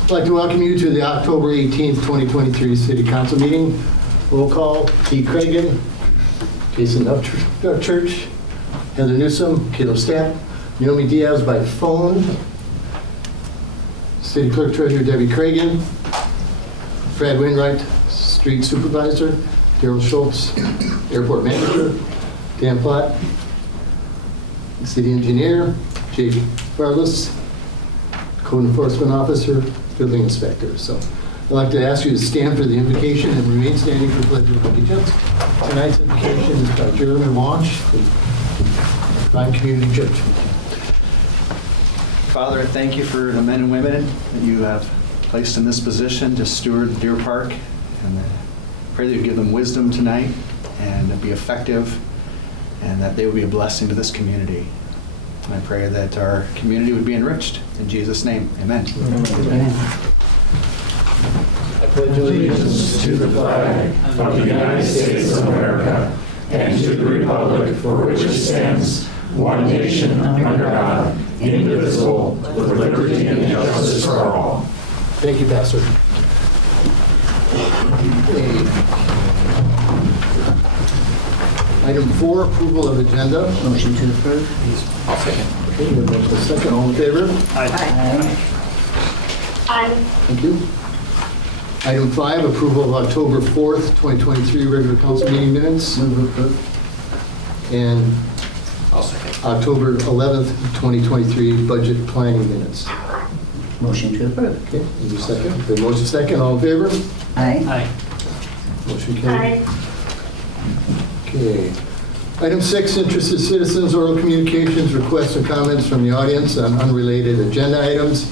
I'd like to welcome you to the October 18th, 2023 City Council meeting. Roll call, T. Cragen, Jason Upchurch, Heather Newsom, Caleb Stapp, Naomi Diaz by phone, City Clerk Treasurer Debbie Cragen, Brad Wainwright, Street Supervisor, Daryl Schultz, Airport Manager, Dan Platt, City Engineer, Jake Bartless, Code Enforcement Officer, Building Inspector. So I'd like to ask you to stand for the invocation and remain standing for Pledge of Allegiance. Tonight's invocation is by Jeremy Walsh, Vine Community Church. Father, thank you for the men and women that you have placed in this position to steward Deer Park. And I pray that you give them wisdom tonight and be effective, and that they will be a blessing to this community. And I pray that our community would be enriched. In Jesus' name, amen. Amen. I pledge Allegiance to the flag of the United States of America and to the republic for which it stands, one nation under God, indivisible, with liberty and justice for all. Thank you, Pastor. Item 4, approval of agenda. Motion to approve. I'll second. Okay, we have a motion, a second. All in favor? Aye. Thank you. Item 5, approval of October 4th, 2023 regular council meeting minutes. And I'll second. October 11th, 2023 budget planning minutes. Motion to approve. Okay, and you second. The motion second. All in favor? Aye. Motion carried. Okay. Item 6, interested citizens, oral communications, requests and comments from the audience on unrelated agenda items.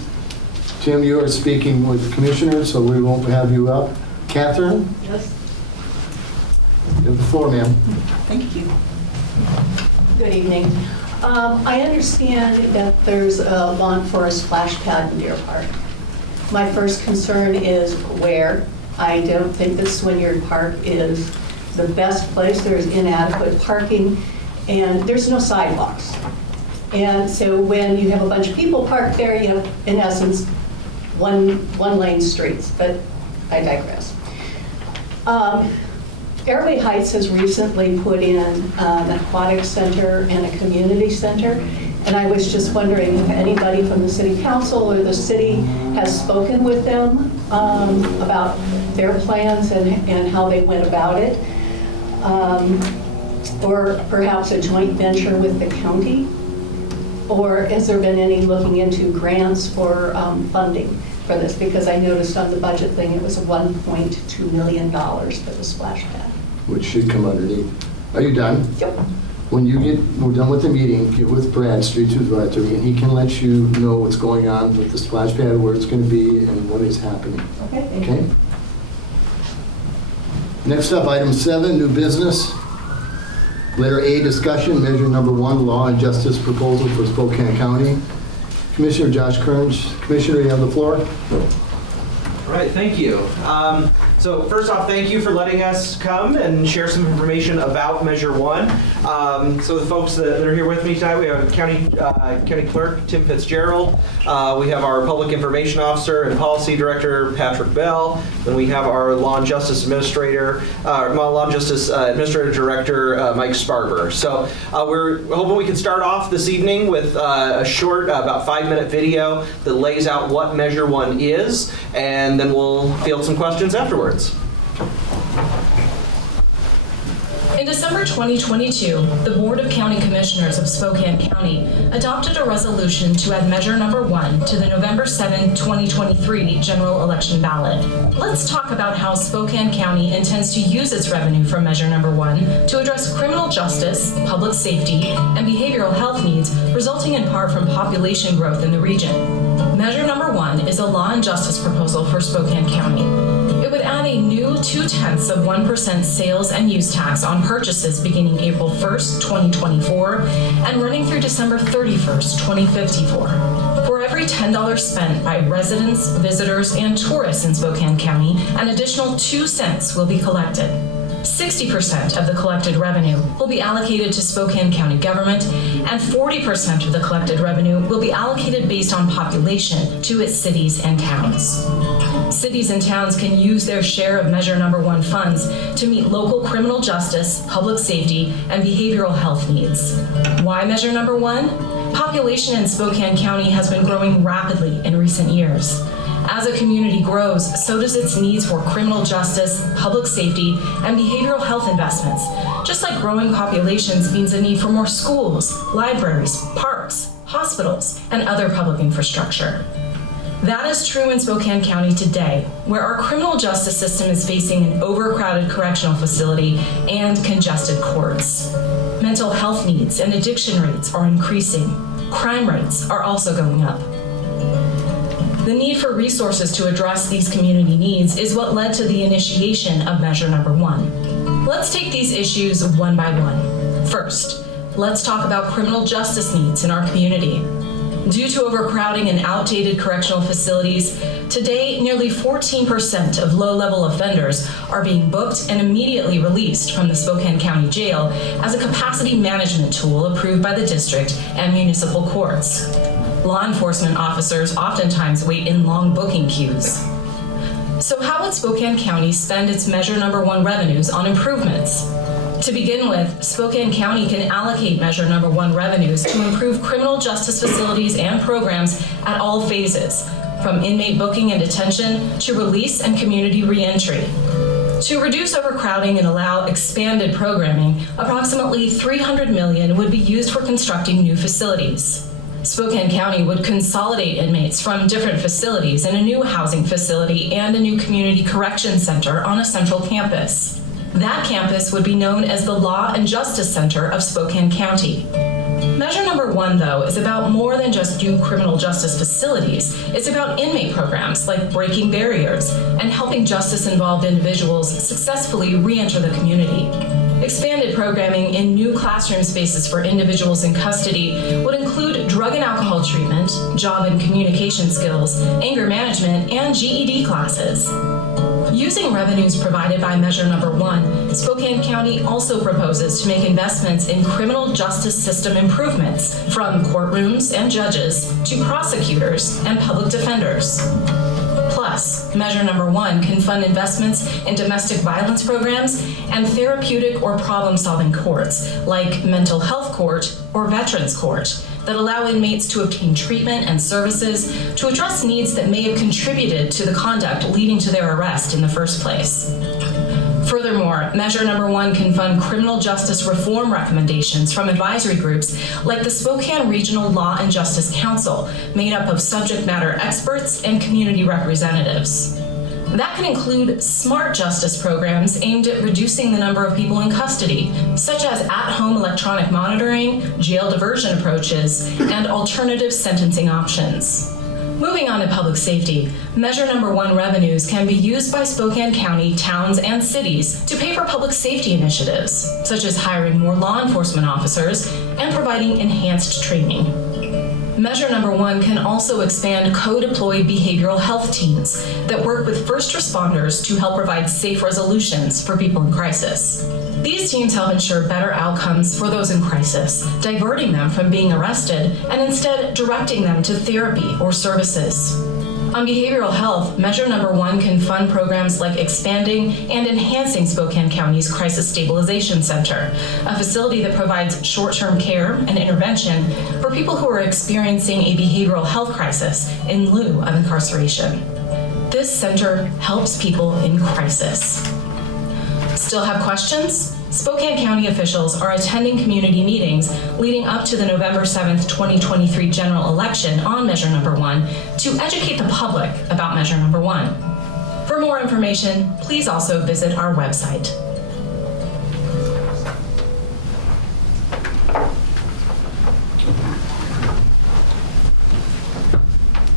Tim, you are speaking with commissioners, so we won't have you up. Catherine? Yes, You have the floor, ma'am. thank you. Good evening. I understand that there's a lawn forest splash pad in Deer Park. My first concern is where. I don't think that Swinyard Park is the best place. There's inadequate parking, and there's no sidewalks. And so when you have a bunch of people parked there, you have, in essence, one-lane streets, but I digress. Airway Heights has recently put in an aquatic center and a community center, and I was just wondering if anybody from the city council or the city has spoken with them about their plans and how they went about it, or perhaps a joint venture with the county, or has there been any looking into grants for funding for this? Because I noticed on the budget thing it was $1.2 million for the splash pad. Which should come underneath. Are you done? Yep. When we're done with the meeting, get with Brad, Street Supervisor, and he can let you know what's going on with the splash pad, where it's going to be, and what is happening. Okay, thank you. Okay? Next up, item 7, new business. Letter A, discussion, measure number 1, law and justice proposal for Spokane County. Commissioner Josh Kearns. Commissioner, you have the floor. All right, thank you. So first off, thank you for letting us come and share some information about Measure 1. So the folks that are here with me tonight, we have County Clerk Tim Fitzgerald. We have our Public Information Officer and Policy Director Patrick Bell. Then we have our Law and Justice Administrator, Administrative Director Mike Sparber. So we're hoping we can start off this evening with a short, about 5-minute video that lays out what Measure 1 is, and then we'll field some questions afterwards. In December 2022, the Board of County Commissioners of Spokane County adopted a resolution to add Measure Number 1 to the November 7, 2023 general election ballot. Let's talk about how Spokane County intends to use its revenue from Measure Number 1 to address criminal justice, public safety, and behavioral health needs resulting in part from population growth in the region. Measure Number 1 is a law and justice proposal for Spokane County. It would add a new 0.2% sales and use tax on purchases beginning April 1st, 2024, and running through December 31st, 2054. For every $10 spent by residents, visitors, and tourists in Spokane County, an additional 2 cents will be collected. 60% of the collected revenue will be allocated to Spokane County government, and 40% of the collected revenue will be allocated based on population to its cities and towns. Cities and towns can use their share of Measure Number 1 funds to meet local criminal justice, public safety, and behavioral health needs. Why Measure Number 1? Population in Spokane County has been growing rapidly in recent years. As a community grows, so does its needs for criminal justice, public safety, and behavioral health investments. Just like growing populations means a need for more schools, libraries, parks, hospitals, and other public infrastructure. That is true in Spokane County today, where our criminal justice system is facing an overcrowded correctional facility and congested courts. Mental health needs and addiction rates are increasing. Crime rates are also going up. The need for resources to address these community needs is what led to the initiation of Measure Number 1. Let's take these issues one by one. First, let's talk about criminal justice needs in our community. Due to overcrowding and outdated correctional facilities, today nearly 14% of low-level offenders are being booked and immediately released from the Spokane County Jail as a capacity management tool approved by the district and municipal courts. Law enforcement officers oftentimes wait in long booking queues. So how would Spokane County spend its Measure Number 1 revenues on improvements? To begin with, Spokane County can allocate Measure Number 1 revenues to improve criminal justice facilities and programs at all phases, from inmate booking and detention to release and community reentry. To reduce overcrowding and allow expanded programming, approximately $300 million would be used for constructing new facilities. Spokane County would consolidate inmates from different facilities in a new housing facility and a new community correction center on a central campus. That campus would be known as the Law and Justice Center of Spokane County. Measure Number 1, though, is about more than just new criminal justice facilities. It's about inmate programs like breaking barriers and helping justice-involved individuals successfully re-enter the community. Expanded programming in new classroom spaces for individuals in custody would include drug and alcohol treatment, job and communication skills, anger management, and GED classes. Using revenues provided by Measure Number 1, Spokane County also proposes to make investments in criminal justice system improvements, from courtrooms and judges to prosecutors and public defenders. Plus, Measure Number 1 can fund investments in domestic violence programs and therapeutic or problem-solving courts, like mental health court or veterans court, that allow inmates to obtain treatment and services to address needs that may have contributed to the conduct leading to their arrest in the first place. Furthermore, Measure Number 1 can fund criminal justice reform recommendations from advisory groups like the Spokane Regional Law and Justice Council, made up of subject matter experts and community representatives. That can include smart justice programs aimed at reducing the number of people in custody, such as at-home electronic monitoring, jail diversion approaches, and alternative sentencing options. Moving on to public safety, Measure Number 1 revenues can be used by Spokane County, towns, and cities to pay for public safety initiatives, such as hiring more law enforcement officers and providing enhanced training. Measure Number 1 can also expand co-deployed behavioral health teams that work with first responders to help provide safe resolutions for people in crisis. These teams help ensure better outcomes for those in crisis, diverting them from being arrested and instead directing them to therapy or services. On behavioral health, Measure Number 1 can fund programs like expanding and enhancing Spokane County's Crisis Stabilization Center, a facility that provides short-term care and intervention for people who are experiencing a behavioral health crisis in lieu of incarceration. This center helps people in crisis. Still have questions? Spokane County officials are attending community meetings leading up to the November 7th, 2023 general election on Measure Number 1 to educate the public about Measure Number 1. For more information, please also visit our website.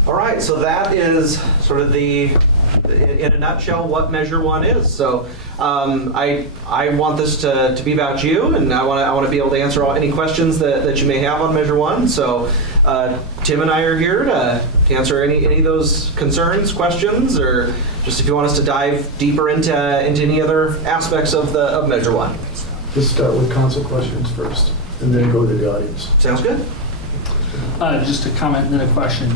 All right, so that is sort of in a nutshell, what Measure 1 is. So I want this to be about you, and I want to be able to answer any questions that you may have on Measure 1. So Tim and I are here to answer any of those concerns, questions, or just if you want us to dive deeper into any other aspects of Measure 1. Let's start with council questions first, and then go to the audience. Sounds good? Just a comment and then a question.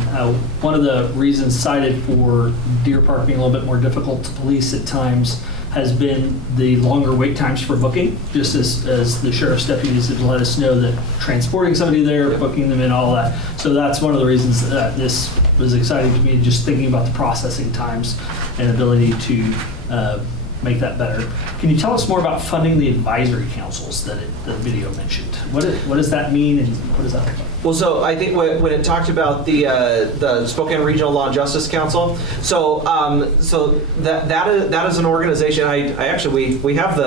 One of the reasons cited for Deer Park being a little bit more difficult to police at times has been the longer wait times for booking, just as the sheriff's deputies have let us know that transporting somebody there, booking them in, all that. So that's one of the reasons that this was exciting to me, just thinking about the processing times and ability to make that better. Can you tell us more about funding the advisory councils that the video mentioned? What does that mean, and what does that look like? Well, so I think when it talked about the Spokane Regional Law and Justice Council, so that is an organization. I actually we have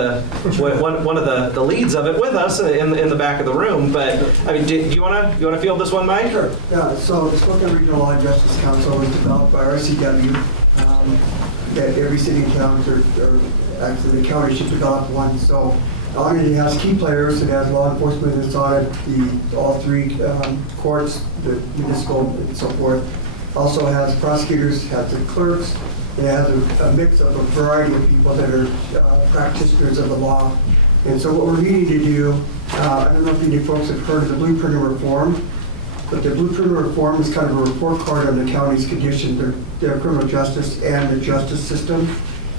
one of the leads of it with us in the back of the room. But I mean, do you want to field this one, Mike? Sure. Yeah. So the Spokane Regional Law and Justice Council was developed by RCW. That every city and town, or actually the county, should develop one. So on it has key players. It has law enforcement that's on it, all three courts, the municipal and so forth. Also has prosecutors, has the clerks. It has a mix of a variety of people that are practitioners of the law. And so what we're needing to do, I don't know if any folks have heard of the Blueprint of Reform, but the Blueprint of Reform is kind of a report card on the county's condition, their criminal justice and the justice system.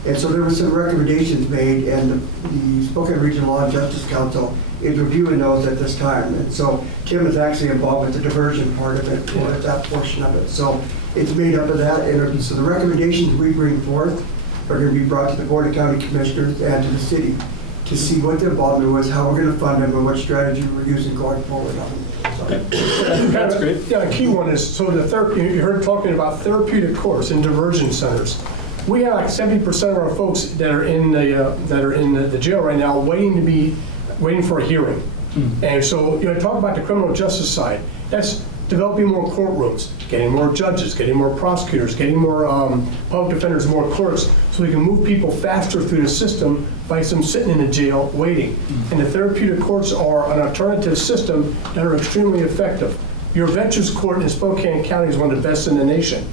And so there were some recommendations made, and the Spokane Regional Law and Justice Council is reviewing those at this time. And so Tim is actually involved with the diversion part of it, or that portion of it. So it's made up of that. And so the recommendations we bring forth are going to be brought to the Board of County Commissioners and to the city to see what the involvement was, how we're going to fund them, and what strategy we're using going forward on them. That's great. Yeah, a key one is, so the therapy, you heard talking about therapeutic course and diversion centers. We have like 70% of our folks that are in the jail right now waiting for a hearing. And so, talk about the criminal justice side. That's developing more courtrooms, getting more judges, getting more prosecutors, getting more public defenders, more clerks, so we can move people faster through the system by them sitting in the jail waiting. And the therapeutic courts are an alternative system that are extremely effective. Your veterans court in Spokane County is one of the best in the nation.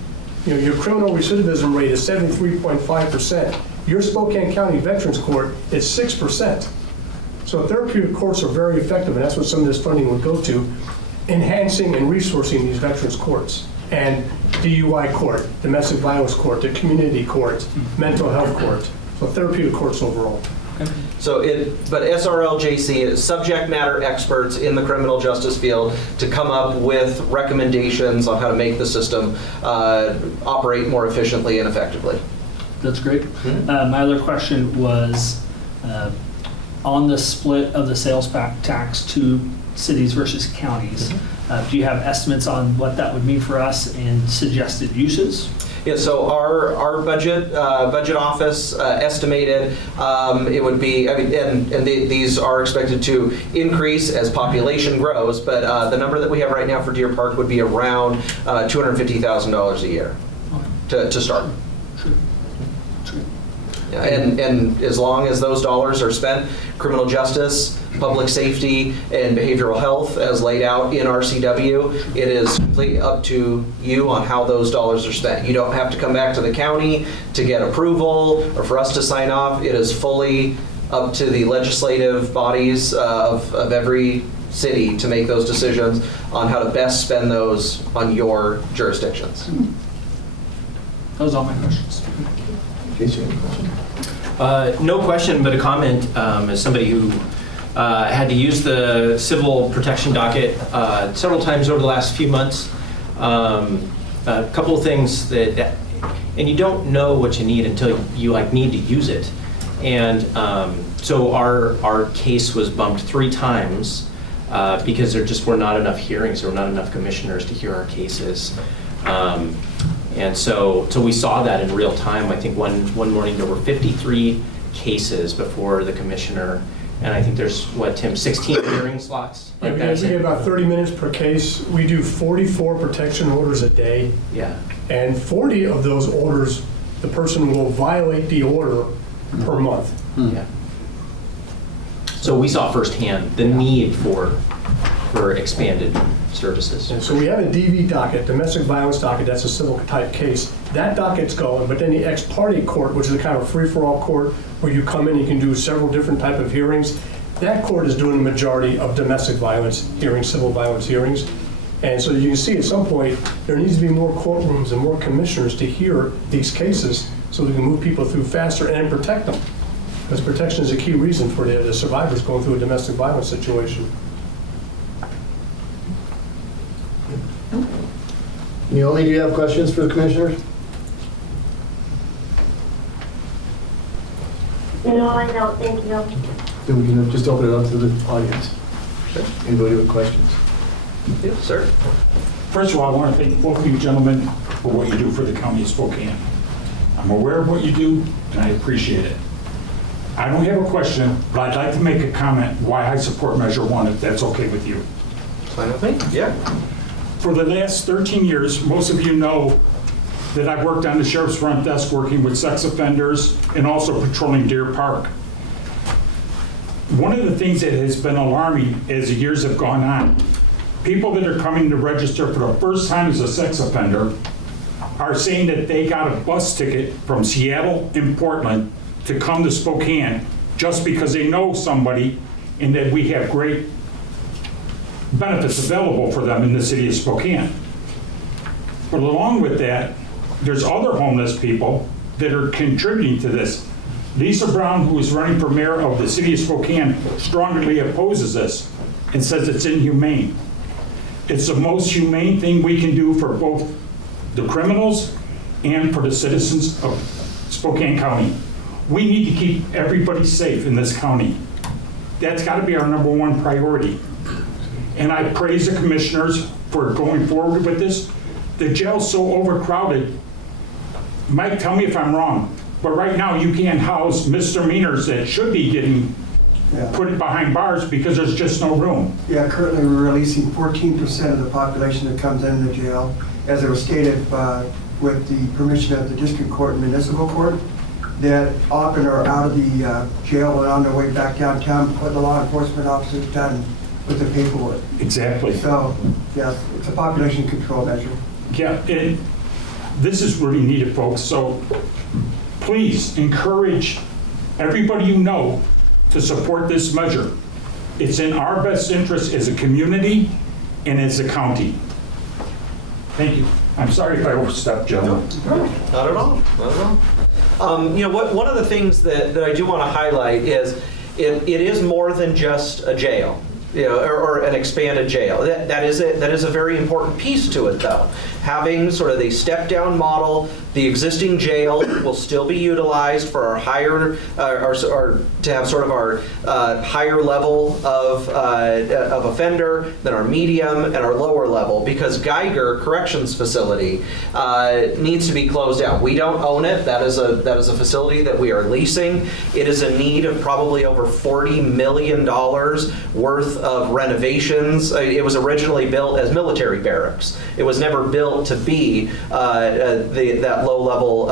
Your criminal recidivism rate is 73.5%. Your Spokane County Veterans Court is 6%. So therapeutic courts are very effective, and that's what some of this funding would go to, enhancing and resourcing these veterans courts. And DUI court, domestic violence court, the community court, mental health court. So therapeutic courts overall. So but SRLJC is subject matter experts in the criminal justice field to come up with recommendations on how to make the system operate more efficiently and effectively. That's great. My other question was on the split of the sales tax to cities versus counties. Do you have estimates on what that would mean for us and suggested uses? Yeah, so our budget office estimated it would be, these are expected to increase as population grows, but the number that we have right now for Deer Park would be around $250,000 a year to start. Yeah, and as long as those dollars are spent, criminal justice, public safety, and behavioral health as laid out in RCW, it is completely up to you on how those dollars are spent. You don't have to come back to the county to get approval or for us to sign off. It is fully up to the legislative bodies of every city to make those decisions on how to best spend those on your jurisdictions. Those are all my questions. Jason, any question? No question, but a comment as somebody who had to use the civil protection docket several times over the last few months. A couple of things that and you don't know what you need until you need to use it. And so our case was bumped 3 times because there just were not enough hearings. There were not enough commissioners to hear our cases. And so we saw that in real time. I think one morning there were 53 cases before the commissioner, and I think there's, Tim, 16 hearing slots? Yeah, we get about 30 minutes per case. We do 44 protection orders a day. Yeah. And 40 of those orders, the person will violate the order per month. Yeah. So we saw firsthand the need for expanded services. And so we have a DV docket, domestic violence docket, that's a civil type case. That docket's going, but then the ex parte court, which is a kind of free-for-all court where you come in, you can do several different type of hearings. That court is doing the majority of domestic violence hearings, civil violence hearings. And so you can see at some point, there needs to be more courtrooms and more commissioners to hear these cases so we can move people through faster and protect them. Because protection is a key reason for the survivors going through a domestic violence situation. Neola, do you have questions for the commissioners? No, I don't. Thank you. Then we can just open it up to the audience. Anybody with questions? Yes, sir. First of all, I want to thank both of you gentlemen for what you do for the county of Spokane. I'm aware of what you do, and I appreciate it. I don't have a question, but I'd like to make a comment why I support Measure 1, if that's okay with you. Fine with me? Yeah. For the last 13 years, most of you know that I've worked on the sheriff's front desk working with sex offenders and also patrolling Deer Park. One of the things that has been alarming as the years have gone on, people that are coming to register for the first time as a sex offender are saying that they got a bus ticket from Seattle and Portland to come to Spokane just because they know somebody and that we have great benefits available for them in the city of Spokane. But along with that, there's other homeless people that are contributing to this. Lisa Brown, who is running for mayor of the city of Spokane, strongly opposes this and says it's inhumane. It's the most humane thing we can do for both the criminals and for the citizens of Spokane County. We need to keep everybody safe in this county. That's got to be our #1 priority. And I praise the commissioners for going forward with this. The jail's so overcrowded. Mike, tell me if I'm wrong, but right now you can't house misdemeanors that should be getting put behind bars because there's just no room. Yeah, currently we're releasing 14% of the population that comes into the jail. As it was stated with the permission of the district court and municipal court, that often are out of the jail and on their way back downtown before the law enforcement officers done with the paperwork. Exactly. So, yes, it's a population control measure. Yeah, this is really needed, folks. So please encourage everybody you know to support this measure. It's in our best interest as a community and as a county. Thank you. I'm sorry if I overstepped, gentlemen. Not at all. Not at all. One of the things that I do want to highlight is it is more than just a jail. Or an expanded jail. That is a very important piece to it, though. Having sort of a step-down model, the existing jail will still be utilized for our higher, or to have sort of our higher level of offender, then our medium and our lower level, because Geiger Corrections Facility needs to be closed out. We don't own it. That is a facility that we are leasing. It is in need of probably over $40 million worth of renovations. It was originally built as military barracks. It was never built to be that low-level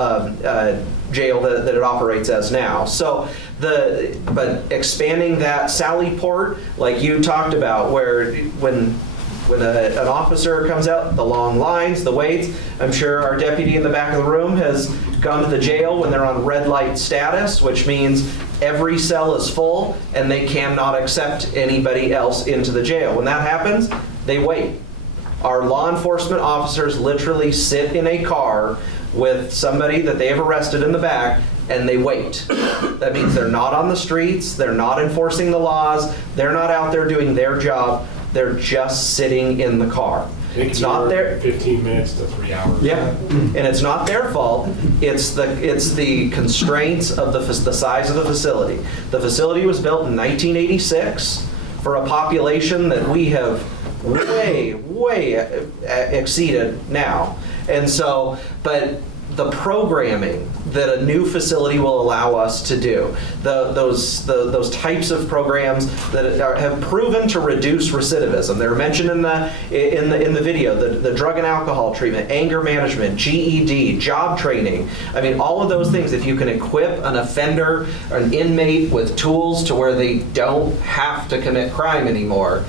jail that it operates as now. So, but expanding that Sally Port, like you talked about, where when an officer comes out, the long lines, the waits. I'm sure our deputy in the back of the room has gone to the jail when they're on red light status, which means every cell is full and they cannot accept anybody else into the jail. When that happens, they wait. Our law enforcement officers literally sit in a car with somebody that they have arrested in the back, and they wait. That means they're not on the streets, they're not enforcing the laws, they're not out there doing their job, they're just sitting in the car. It's not their 15 minutes to 3 hours. Yeah, and it's not their fault. It's the constraints of the size of the facility. The facility was built in 1986 for a population that we have way exceeded now. And so, but the programming that a new facility will allow us to do, those types of programs that have proven to reduce recidivism. They were mentioned in the video, the drug and alcohol treatment, anger management, GED, job training. I mean, all of those things, if you can equip an offender or an inmate with tools to where they don't have to commit crime anymore,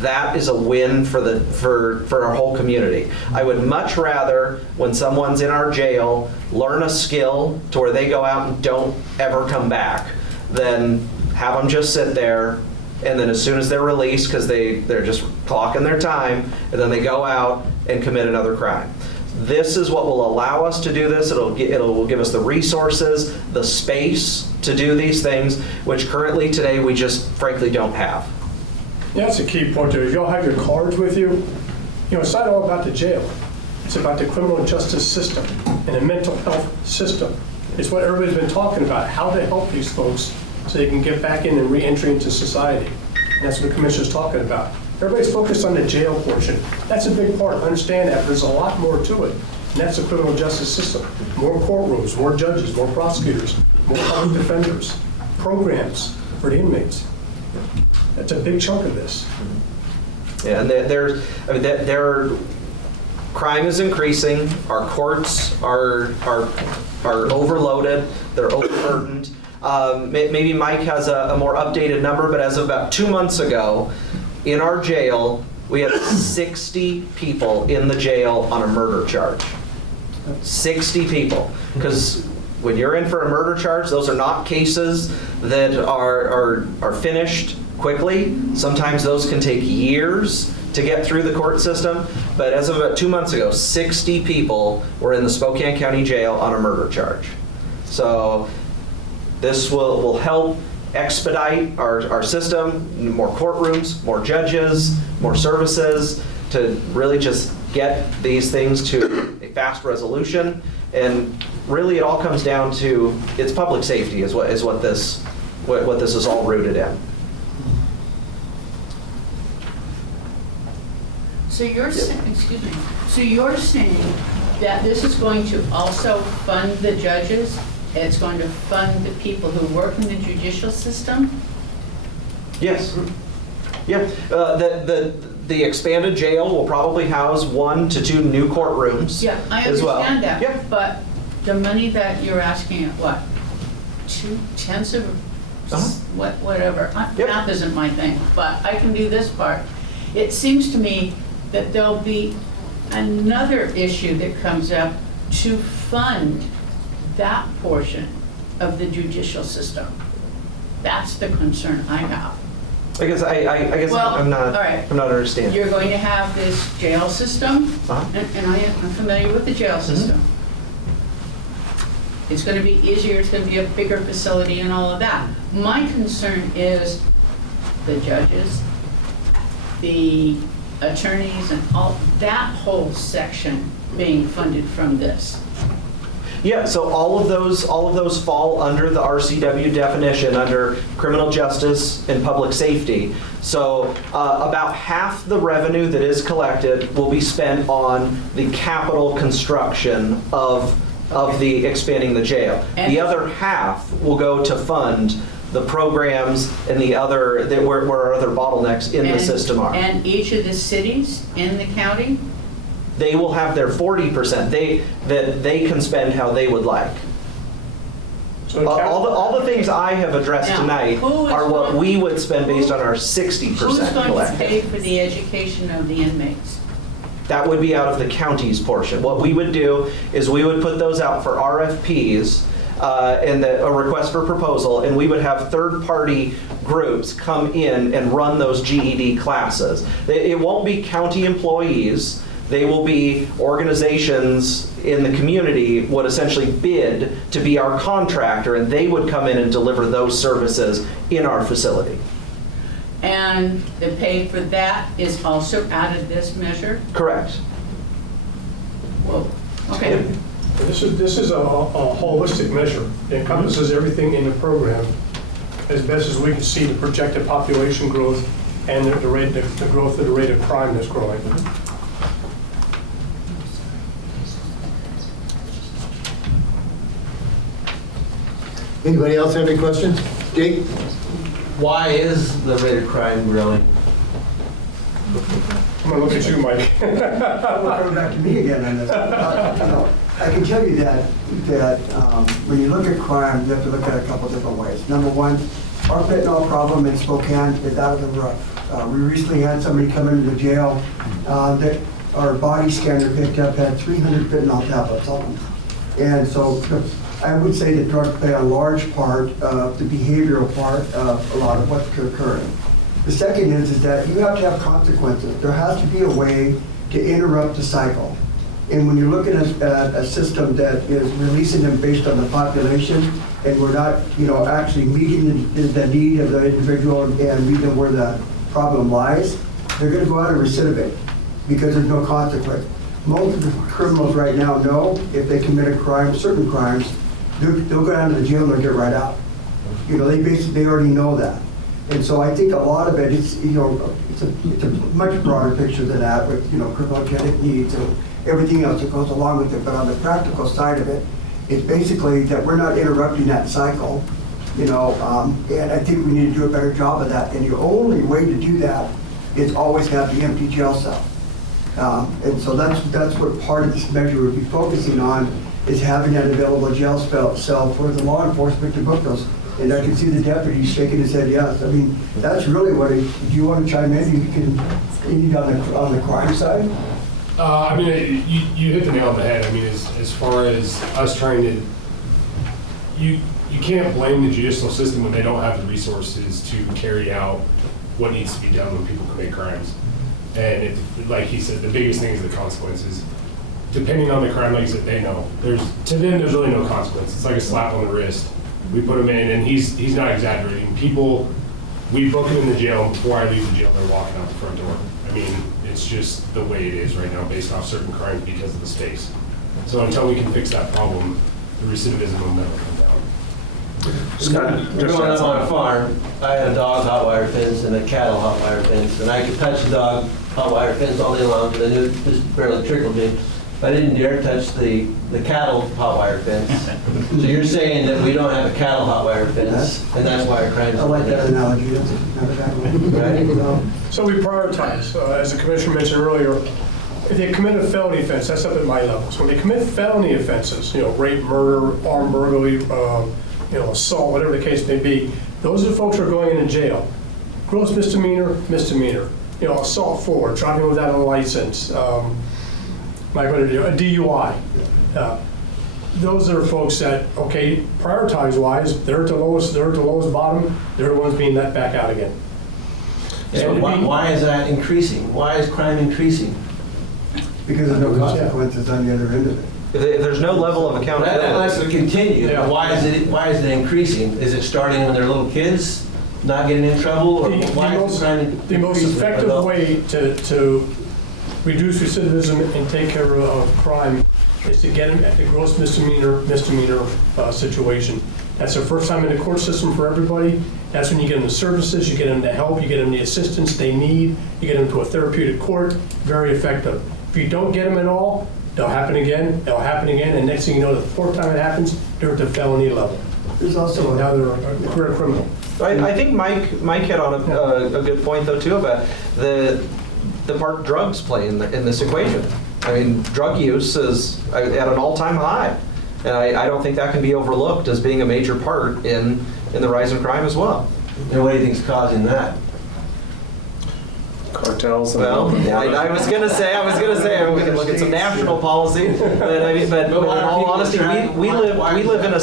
that is a win for our whole community. I would much rather, when someone's in our jail, learn a skill to where they go out and don't ever come back, than have them just sit there, and then as soon as they're released, because they're just clocking their time, and then they go out and commit another crime. This is what will allow us to do this. It will give us the resources, the space to do these things, which currently today we just frankly don't have. Yeah, that's a key point there. If y'all have your cards with you, it's not all about the jail. It's about the criminal justice system and the mental health system. It's what everybody's been talking about, how to help these folks so they can get back in and re-entry into society. And that's what the commissioner's talking about. Everybody's focused on the jail portion. That's a big part. I understand that, but there's a lot more to it. And that's the criminal justice system. More courtrooms, more judges, more prosecutors, more public defenders, programs for the inmates. That's a big chunk of this. Yeah, and crime is increasing. Our courts are overloaded. They're overburdened. Maybe Mike has a more updated number, but as of about 2 months ago, in our jail, we had 60 people in the jail on a murder charge. 60 people. Because when you're in for a murder charge, those are not cases that are finished quickly. Sometimes those can take years to get through the court system. But as of about 2 months ago, 60 people were in the Spokane County Jail on a murder charge. So this will help expedite our system, more courtrooms, more judges, more services, to really just get these things to a fast resolution. And really it all comes down to, it's public safety is what this is all rooted in. So you're saying, excuse me, so you're saying that this is going to also fund the judges? It's going to fund the people who work in the judicial system? Yes. Yeah. The expanded jail will probably house 1 to 2 new courtrooms. Yeah, I as well. understand that. Yeah. But the money that you're asking at what? 2/10 of whatever. Yep. Math isn't my thing, but I can do this part. It seems to me that there'll be another issue that comes up to fund that portion of the judicial system. That's the concern I have. I guess Well, I'm not. all right. I'm not understanding. You're going to have this jail system, Uh-huh. and I'm familiar with the jail system. It's going to be easier, it's going to be a bigger facility and all of that. My concern is the judges, the attorneys, and all that whole section being funded from this. Yeah, so all of those fall under the RCW definition, under criminal justice and public safety. So about half the revenue that is collected will be spent on the capital construction of the expanding the jail. The other half will go to fund the programs and the other, where our other bottlenecks in the system are. And each of the cities in the county? They will have their 40% that they can spend how they would like. So All the things I have addressed Now, tonight who is are what going- we would spend based on our 60% Who's going to collected. pay for the education of the inmates? That would be out of the county's portion. What we would do is we would put those out for RFPs and a request for proposal, and we would have third-party groups come in and run those GED classes. It won't be county employees. They will be organizations in the community would essentially bid to be our contractor, and they would come in and deliver those services in our facility. And the pay for that is also out of this measure? Correct. Whoa, okay. This is a holistic measure. It encompasses everything in the program, as best as we can see the projected population growth and the growth of the rate of crime that's growing. Anybody else have any questions? Jake? Why is the rate of crime growing? I'm gonna look at you, Mike. Well, coming back to me again on this. I can tell you that when you look at crime, you have to look at it a couple different ways. Number one, our fentanyl problem in Spokane is out of the roof. We recently had somebody come into the jail that our body scanner picked up had 300 fentanyl tablets on them. And so I would say that drugs play a large part of the behavioral part of a lot of what's occurring. The second is that you have to have consequences. There has to be a way to interrupt the cycle. And when you're looking at a system that is releasing them based on the population, and we're not, actually meeting the need of the individual and meeting them where the problem lies, they're going to go out and recidivate because there's no consequence. Most of the criminals right now know if they commit a crime, certain crimes, they'll go down to the jail and they'll get right out. They already know that. And so I think a lot of it is, it's a much broader picture than that with, criminogenic needs and everything else that goes along with it. But on the practical side of it, it's basically that we're not interrupting that cycle, and I think we need to do a better job of that. And the only way to do that is always have the empty jail cell. And so that's what part of this measure would be focusing on, is having that available jail cell for the law enforcement to book those. And I can see the deputy shaking his head yes. I mean, that's really what do you want to chime in? You can on the crime side? You hit the nail on the head. I mean, as far as us trying to, you can't blame the judicial system when they don't have the resources to carry out what needs to be done when people commit crimes. And like he said, the biggest thing is the consequences. Depending on the crime, like you said, they know. To them, there's really no consequence. It's like a slap on the wrist. We put him in, and he's not exaggerating. We book him in the jail, and before I leave the jail, they're walking out the front door. I mean, it's just the way it is right now based off certain crimes because of the space. So until we can fix that problem, the recidivism will never come down. Growing up on a farm, I had a dog hot wire fence and a cattle hot wire fence, and I could touch the dog hot wire fence all day long because I knew it just barely trickled me. I didn't dare touch the cattle hot wire fence. So you're saying that we don't have a cattle hot wire fence, and that's why our crimes. I like that analogy. That's not a bad one. Right? So we prioritize, as the commissioner mentioned earlier, if they commit a felony offense, that's up at my level. So when they commit felony offenses, rape, murder, armed burglary, assault, whatever the case may be, those are the folks who are going into jail. Gross misdemeanor, assault forward, driving without a license, a DUI. Those are folks that, prioritize-wise, they're at the lowest bottom. They're the ones being let back out again. So why is that increasing? Why is crime increasing? Because there's no consequences on the other end of it. If there's no level of accountability. Unless it continues, Yeah. why is it increasing? Is it starting when they're little kids, not getting in trouble, or why is crime increasing? The most effective way to reduce recidivism and take care of crime is to get them at the gross misdemeanor situation. That's the first time in the court system for everybody. That's when you get them the services, you get them the help, you get them the assistance they need, you get them to a therapeutic court. Very effective. If you don't get them at all, they'll happen again, and next thing you know, the fourth time it happens, they're at the felony level. There's also Now they're a career criminal. I think Mike hit on a good point though too about the part drugs play in this equation. I mean, drug use is at an all-time high, and I don't think that can be overlooked as being a major part in the rise in crime as well. And what do you think is causing that? Cartels. Well, I was gonna say we can look at some national policy, but in all honesty, we live in a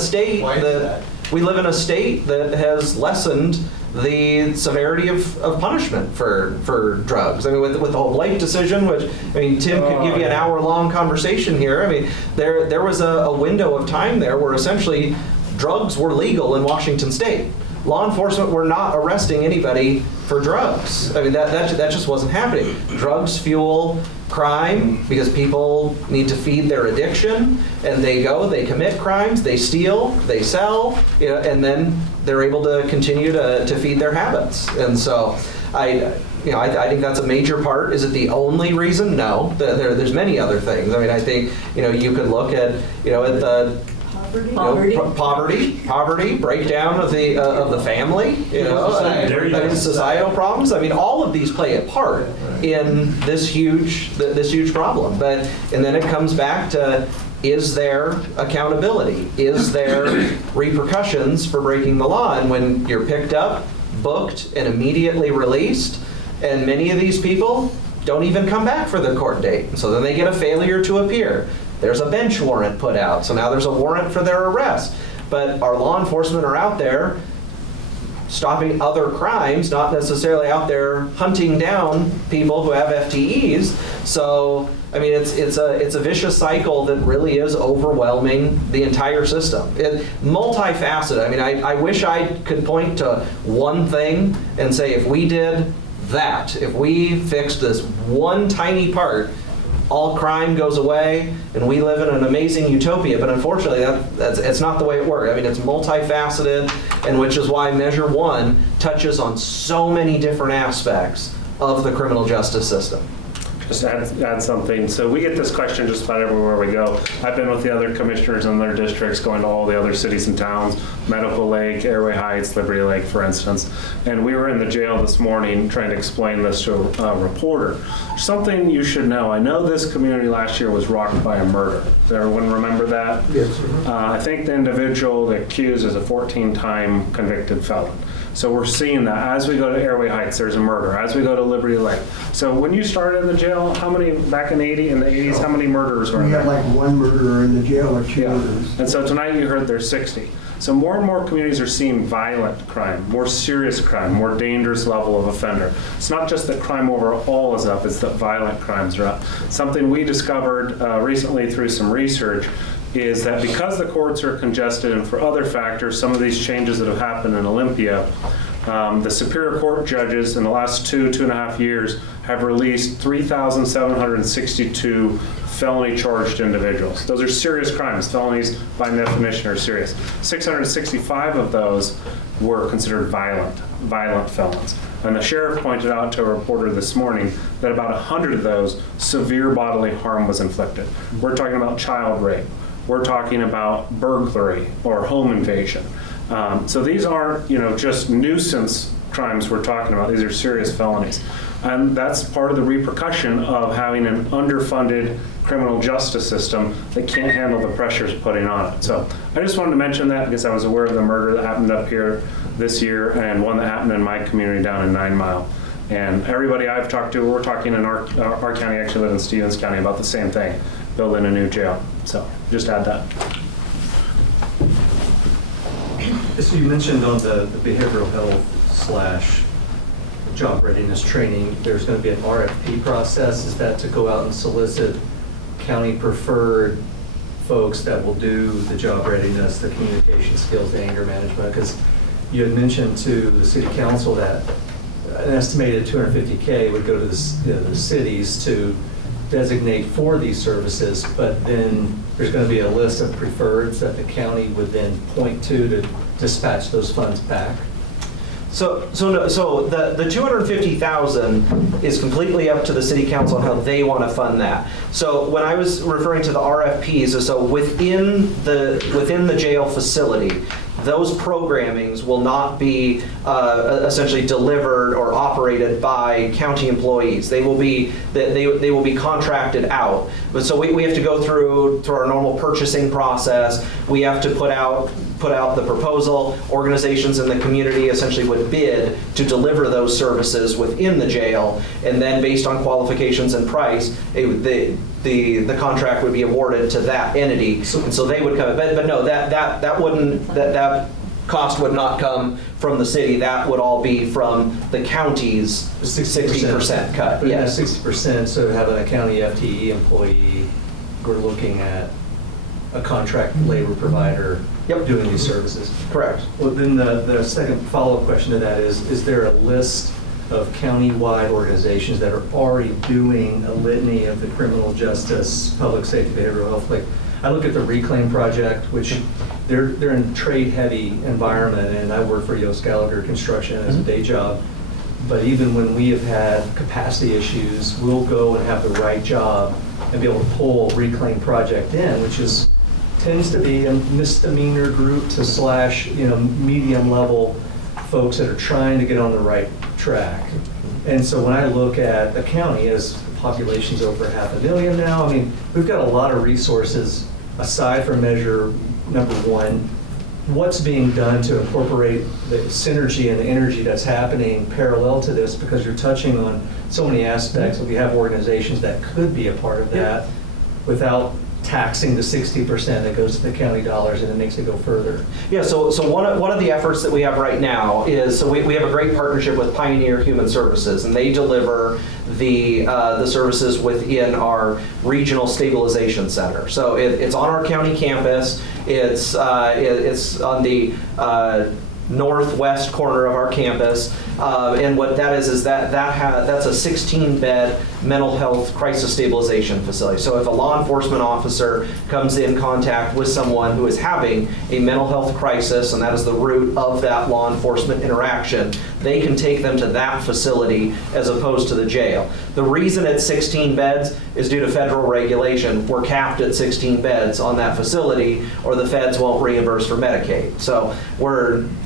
state that has lessened the severity of punishment for drugs. I mean, with the whole Blake decision, which, Tim could give you an hour-long conversation here. I mean, there was a window of time there where essentially drugs were legal in Washington State. Law enforcement were not arresting anybody for drugs. I mean, that just wasn't happening. Drugs fuel crime because people need to feed their addiction, and they commit crimes, they steal, they sell, and then they're able to continue to feed their habits. And so I think that's a major part. Is it the only reason? No. There's many other things. I mean, I think you could look at at the poverty, breakdown of the family, societal problems. I mean, all of these play a part in this huge problem. And then it comes back to: is there accountability? Is there repercussions for breaking the law? And when you're picked up, booked, and immediately released, And many of these people don't even come back for the court date. So then they get a failure to appear. There's a bench warrant put out. So now there's a warrant for their arrest. But our law enforcement are out there stopping other crimes, not necessarily out there hunting down people who have FTEs. So, I mean, it's a vicious cycle that really is overwhelming the entire system. Multifaceted. I mean, I wish I could point to one thing and say, if we did that, if we fixed this one tiny part, all crime goes away and we live in an amazing utopia. But unfortunately, it's not the way it works. I mean, it's multifaceted, and which is why Measure 1 touches on so many different aspects of the criminal justice system. Just add something. So we get this question just about everywhere we go. I've been with the other commissioners in their districts, going to all the other cities and towns, Medical Lake, Airway Heights, Liberty Lake, for instance. And we were in the jail this morning trying to explain this to a reporter. Something you should know. I know this community last year was rocked by a murder. Does everyone remember that? Yes, sir. I think the individual, the accused, is a 14-time convicted felon. So we're seeing that as we go to Airway Heights, there's a murder. As we go to Liberty Lake. So when you started in the jail, how many, back in the 80s, how many murderers were We there? had like one murderer in the jail or two murderers. And so tonight you heard there's 60. So more and more communities are seeing violent crime, more serious crime, more dangerous level of offender. It's not just that crime overall is up, it's that violent crimes are up. Something we discovered recently through some research is that because the courts are congested and for other factors, some of these changes that have happened in Olympia, the Superior Court judges in the last 2.5 years have released 3,762 felony charged individuals. Those are serious crimes. Felonies by definition are serious. 665 of those were considered violent felons. And the sheriff pointed out to a reporter this morning that about 100 of those, severe bodily harm was inflicted. We're talking about child rape. We're talking about burglary or home invasion. So these aren't, just nuisance crimes we're talking about. These are serious felonies. And that's part of the repercussion of having an underfunded criminal justice system that can't handle the pressures putting on it. So I just wanted to mention that because I was aware of the murder that happened up here this year and one that happened in my community down in 9 Mile. And everybody I've talked to, we're talking in our county, actually live in Stevens County, about the same thing, building a new jail. So just add that. So you mentioned on the behavioral health / job readiness training, there's going to be an RFP process. Is that to go out and solicit county preferred folks that will do the job readiness, the communication skills, the anger management? Because you had mentioned to the city council that an estimated $250K would go to the cities to designate for these services, but then there's going to be a list of preferreds that the county would then point to dispatch those funds back. So the $250,000 is completely up to the city council on how they want to fund that. So when I was referring to the RFPs, so within the jail facility, those programmings will not be essentially delivered or operated by county employees. They will be contracted out. But so we have to go through our normal purchasing process. We have to put out the proposal. Organizations in the community essentially would bid to deliver those services within the jail, and then based on qualifications and price, the contract would be awarded to that entity, and so they would come. But no, that cost would not come from the city. That would all be from the county's 60% cut. Yes, Yes, 60%. So having a county FTE employee, we're looking at a contract labor provider doing these services. Correct. Well, then the second follow-up question to that is there a list of county-wide organizations that are already doing a litany of the criminal justice, public safety, behavioral health? Like, I look at the Reclaim Project, which they're in a trade-heavy environment, and I work for Yost Gallagher Construction as a day job. But even when we have had capacity issues, we'll go and have the right job and be able to pull Reclaim Project in, which tends to be a misdemeanor group to / medium level folks that are trying to get on the right track. And so when I look at the county, as the population's over 500,000 now, I mean, we've got a lot of resources aside from Measure number 1 what's being done to incorporate the synergy and the energy that's happening parallel to this, because you're touching on so many aspects. We have organizations that could be a part of that without taxing the 60% that goes to the county dollars, and it makes it go further. Yeah, so one of the efforts that we have right now is, so we have a great partnership with Pioneer Human Services, and they deliver the services within our regional stabilization center. So it's on our county campus. It's on the northwest corner of our campus, and what that is that's a 16-bed mental health crisis stabilization facility. So if a law enforcement officer comes in contact with someone who is having a mental health crisis, and that is the root of that law enforcement interaction, they can take them to that facility as opposed to the jail. The reason it's 16 beds is due to federal regulation. We're capped at 16 beds on that facility, or the feds won't reimburse for Medicaid. So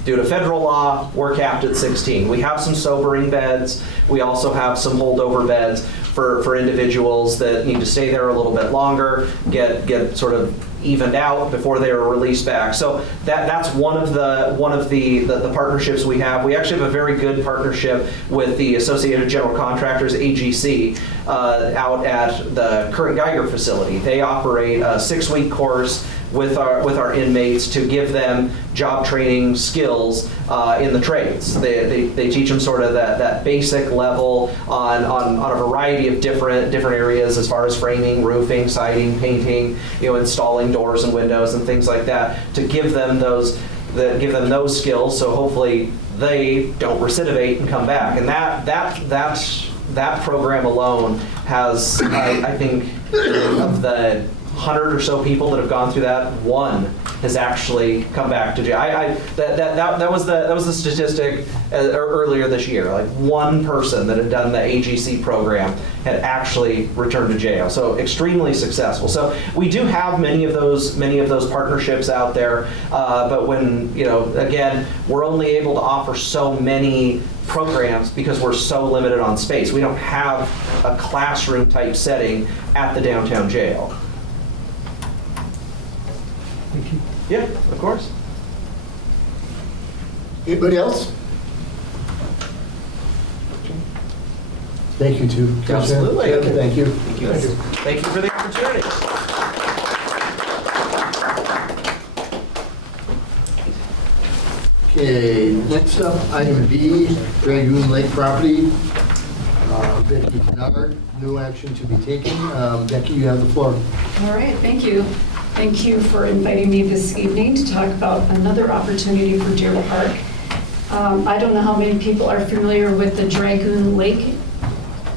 due to federal law, we're capped at 16. We have some sobering beds. We also have some holdover beds for individuals that need to stay there a little bit longer, get sort of evened out before they are released back. So that's one of the partnerships we have. We actually have a very good partnership with the Associated General Contractors, AGC, out at the Kurt Geiger facility. They operate a 6-week course with our inmates to give them job training skills in the trades. They teach them sort of that basic level on a variety of different areas as far as framing, roofing, siding, painting, installing doors and windows and things like that, to give them those skills, so hopefully they don't recidivate and come back. And that program alone has, I think, of the 100 or so people that have gone through that, one has actually come back to jail. That was the statistic earlier this year. Like, one person that had done the AGC program had actually returned to jail. So extremely successful. So we do have many of those partnerships out there. But when again, we're only able to offer so many programs because we're so limited on space. We don't have a classroom type setting at the downtown jail. Thank you. Yeah, of course. Anybody else? Thank you, too. Absolutely. Thank you. Thank you. Thank you for the opportunity. Okay, next up, item B, Dragoon Lake property. Becky Kennard, no action to be taken. Becky, you have the floor. All right, thank you. Thank you for inviting me this evening to talk about another opportunity for Deer Park. I don't know how many people are familiar with the Dragoon Lake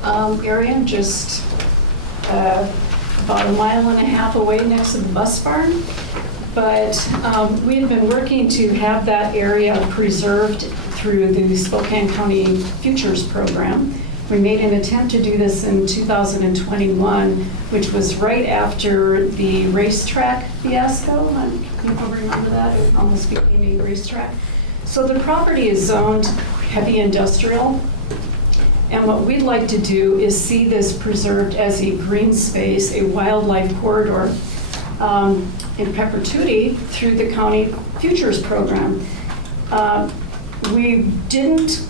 area, just about 1.5 miles away next to the bus barn. But we have been working to have that area preserved through the Spokane County Futures Program. We made an attempt to do this in 2021, which was right after the racetrack fiasco. People remember that? It almost became a racetrack. So the property is zoned heavy industrial. And what we'd like to do is see this preserved as a green space, a wildlife corridor in perpetuity through the county futures program. We didn't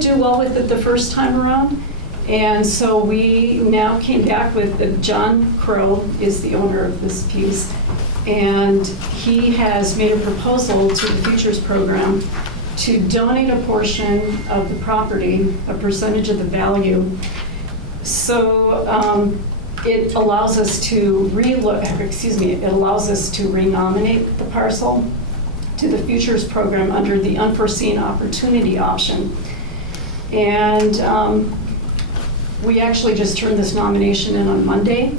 do well with it the first time around, and so we now came back with John Crow is the owner of this piece, and he has made a proposal to the futures program to donate a portion of the property, a percentage of the value. So it allows us to renominate the parcel to the futures program under the unforeseen opportunity option. And we actually just turned this nomination in on Monday,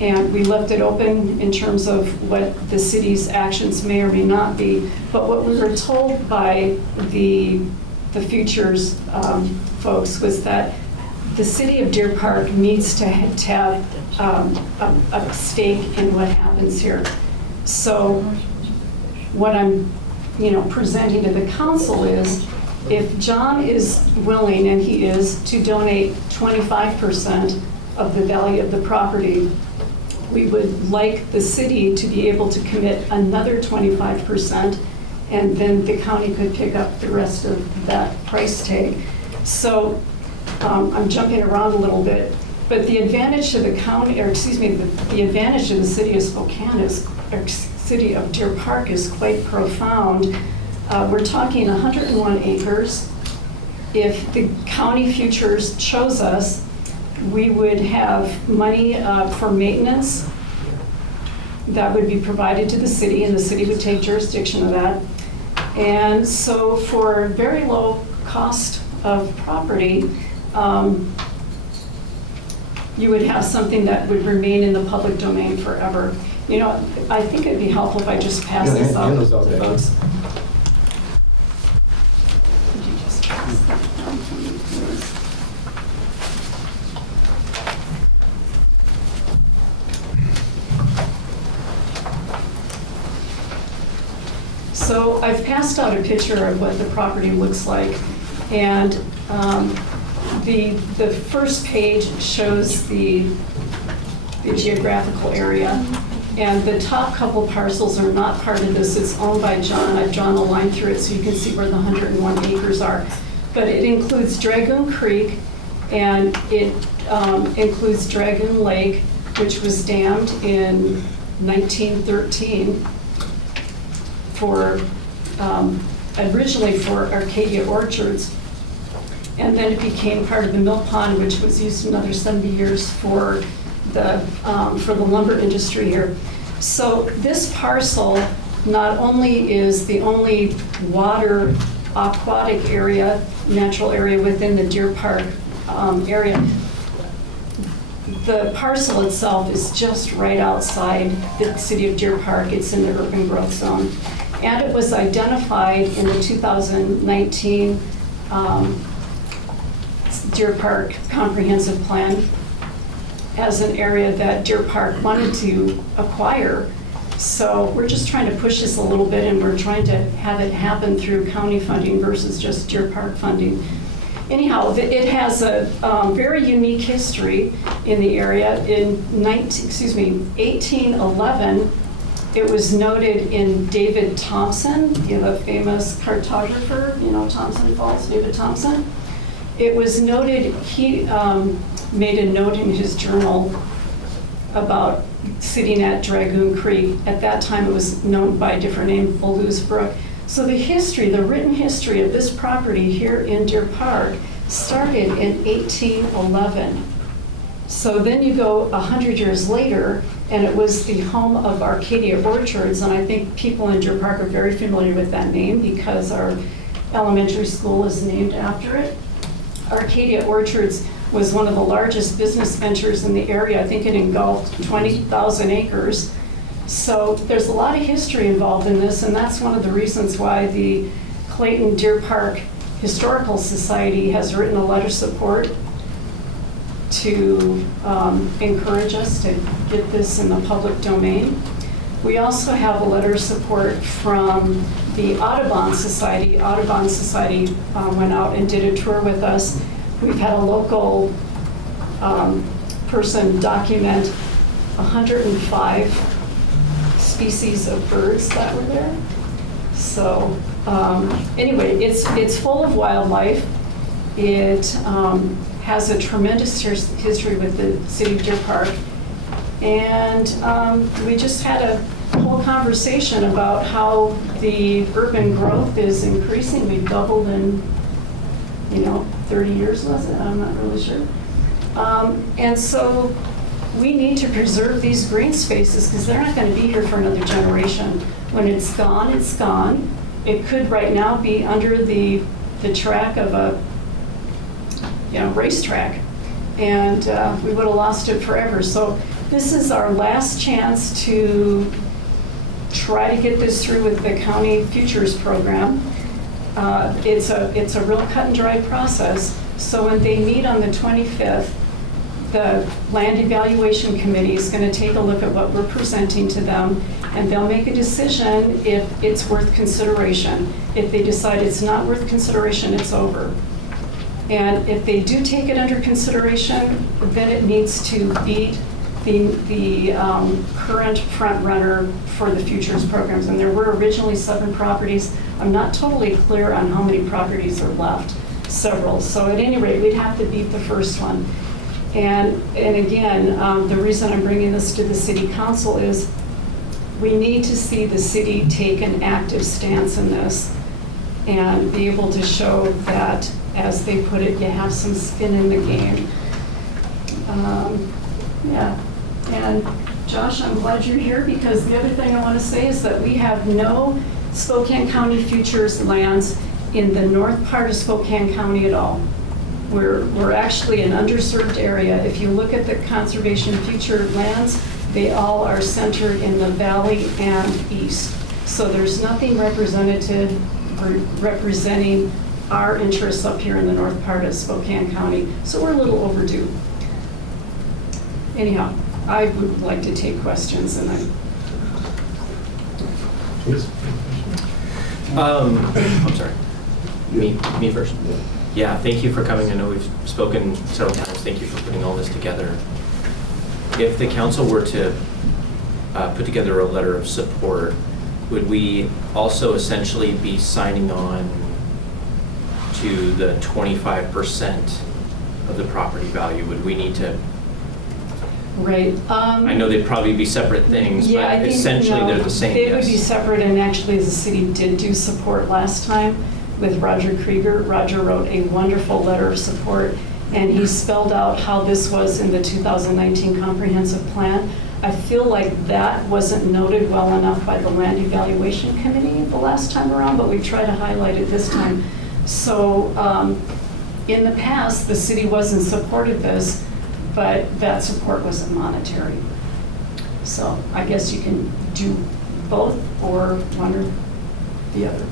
and we left it open in terms of what the city's actions may or may not be. But what we were told by the futures folks was that the city of Deer Park needs to have a stake in what happens here. So what I'm presenting to the council is, if John is willing, and he is, to donate 25% of the value of the property, We would like the city to be able to commit another 25%, and then the county could pick up the rest of that price tag. So I'm jumping around a little bit, but the advantage to the county, or excuse me, the advantage to the city of Spokane is, or city of Deer Park is quite profound. We're talking 101 acres. If the county futures chose us, we would have money for maintenance that would be provided to the city, and the city would take jurisdiction of that. And so for very low cost of property, you would have something that would remain in the public domain forever. You know, I think it'd be helpful if I just pass this out. hand those out, folks. Could you just pass that down for me, please? So I've passed out a picture of what the property looks like, and the first page shows the geographical area, and the top couple parcels are not part of this. It's owned by John. I've drawn a line through it so you can see where the 101 acres are. But it includes Dragoon Creek, and it includes Dragoon Lake, which was dammed in 1913 for, originally for Arcadia Orchards. And then it became part of the mill pond, which was used another 70 years for the lumber industry here. So this parcel not only is the only water aquatic area, natural area within the Deer Park area, the parcel itself is just right outside the city of Deer Park. It's in the urban growth zone. And it was identified in the 2019 Deer Park Comprehensive Plan as an area that Deer Park wanted to acquire. So we're just trying to push this a little bit, and we're trying to have it happen through county funding versus just Deer Park funding. Anyhow, it has a very unique history in the area. In 1811, it was noted in David Thompson, the famous cartographer, Thompson Falls, David Thompson. It was noted, he made a note in his journal about sitting at Dragoon Creek. At that time, it was known by a different name, Ballew's Brook. So the history, the written history of this property here in Deer Park started in 1811. So then you go 100 years later, and it was the home of Arcadia Orchards, and I think people in Deer Park are very familiar with that name because our elementary school is named after it. Arcadia Orchards was one of the largest business ventures in the area. I think it engulfed 20,000 acres. So there's a lot of history involved in this, and that's one of the reasons why the Clayton Deer Park Historical Society has written a letter of support to encourage us to get this in the public domain. We also have a letter of support from the Audubon Society. Audubon Society went out and did a tour with us. We've had a local person document 105 species of birds that were there. So anyway, it's full of wildlife. It has a tremendous history with the city of Deer Park. And we just had a whole conversation about how the urban growth is increasing. We've doubled in, 30 years, was it? I'm not really sure. And so we need to preserve these green spaces because they're not going to be here for another generation. When it's gone, it's gone. It could right now be under the track of a racetrack, and we would have lost it forever. So this is our last chance to try to get this through with the County Futures Program. It's a real cut and dry process. So when they meet on the 25th, the Land Evaluation Committee is going to take a look at what we're presenting to them, and they'll make a decision if it's worth consideration. If they decide it's not worth consideration, it's over. And if they do take it under consideration, then it needs to beat the current front runner for the futures programs. And there were originally 7 properties. I'm not totally clear on how many properties are left, several. So at any rate, we'd have to beat the first one. And again, the reason I'm bringing this to the city council is we need to see the city take an active stance in this and be able to show that, as they put it, you have some skin in the game. Yeah, and Josh, I'm glad you're here, because the other thing I want to say is that we have no Spokane County futures lands in the north part of Spokane County at all. We're actually an underserved area. If you look at the conservation future lands, they all are centered in the valley and east. So there's nothing representative or representing our interests up here in the north part of Spokane County. So we're a little overdue. Anyhow, I would like to take questions, and I'm sorry. Me first? Yeah, thank you for coming. I know we've spoken several times. Thank you for putting all this together. If the council were to put together a letter of support, would we also essentially be signing on to the 25% of the property value? Would we need to? right. I know they'd probably be separate things, Yeah, I but think, essentially no, they're the same. They would be yes. separate, and actually the city did do support last time with Roger Krieger. Roger wrote a wonderful letter of support, and he spelled out how this was in the 2019 comprehensive plan. I feel like that wasn't noted well enough by the Land Evaluation Committee the last time around, but we tried to highlight it this time. So in the past, the city wasn't supported this, but that support wasn't monetary. So I guess you can do both, or one or the other.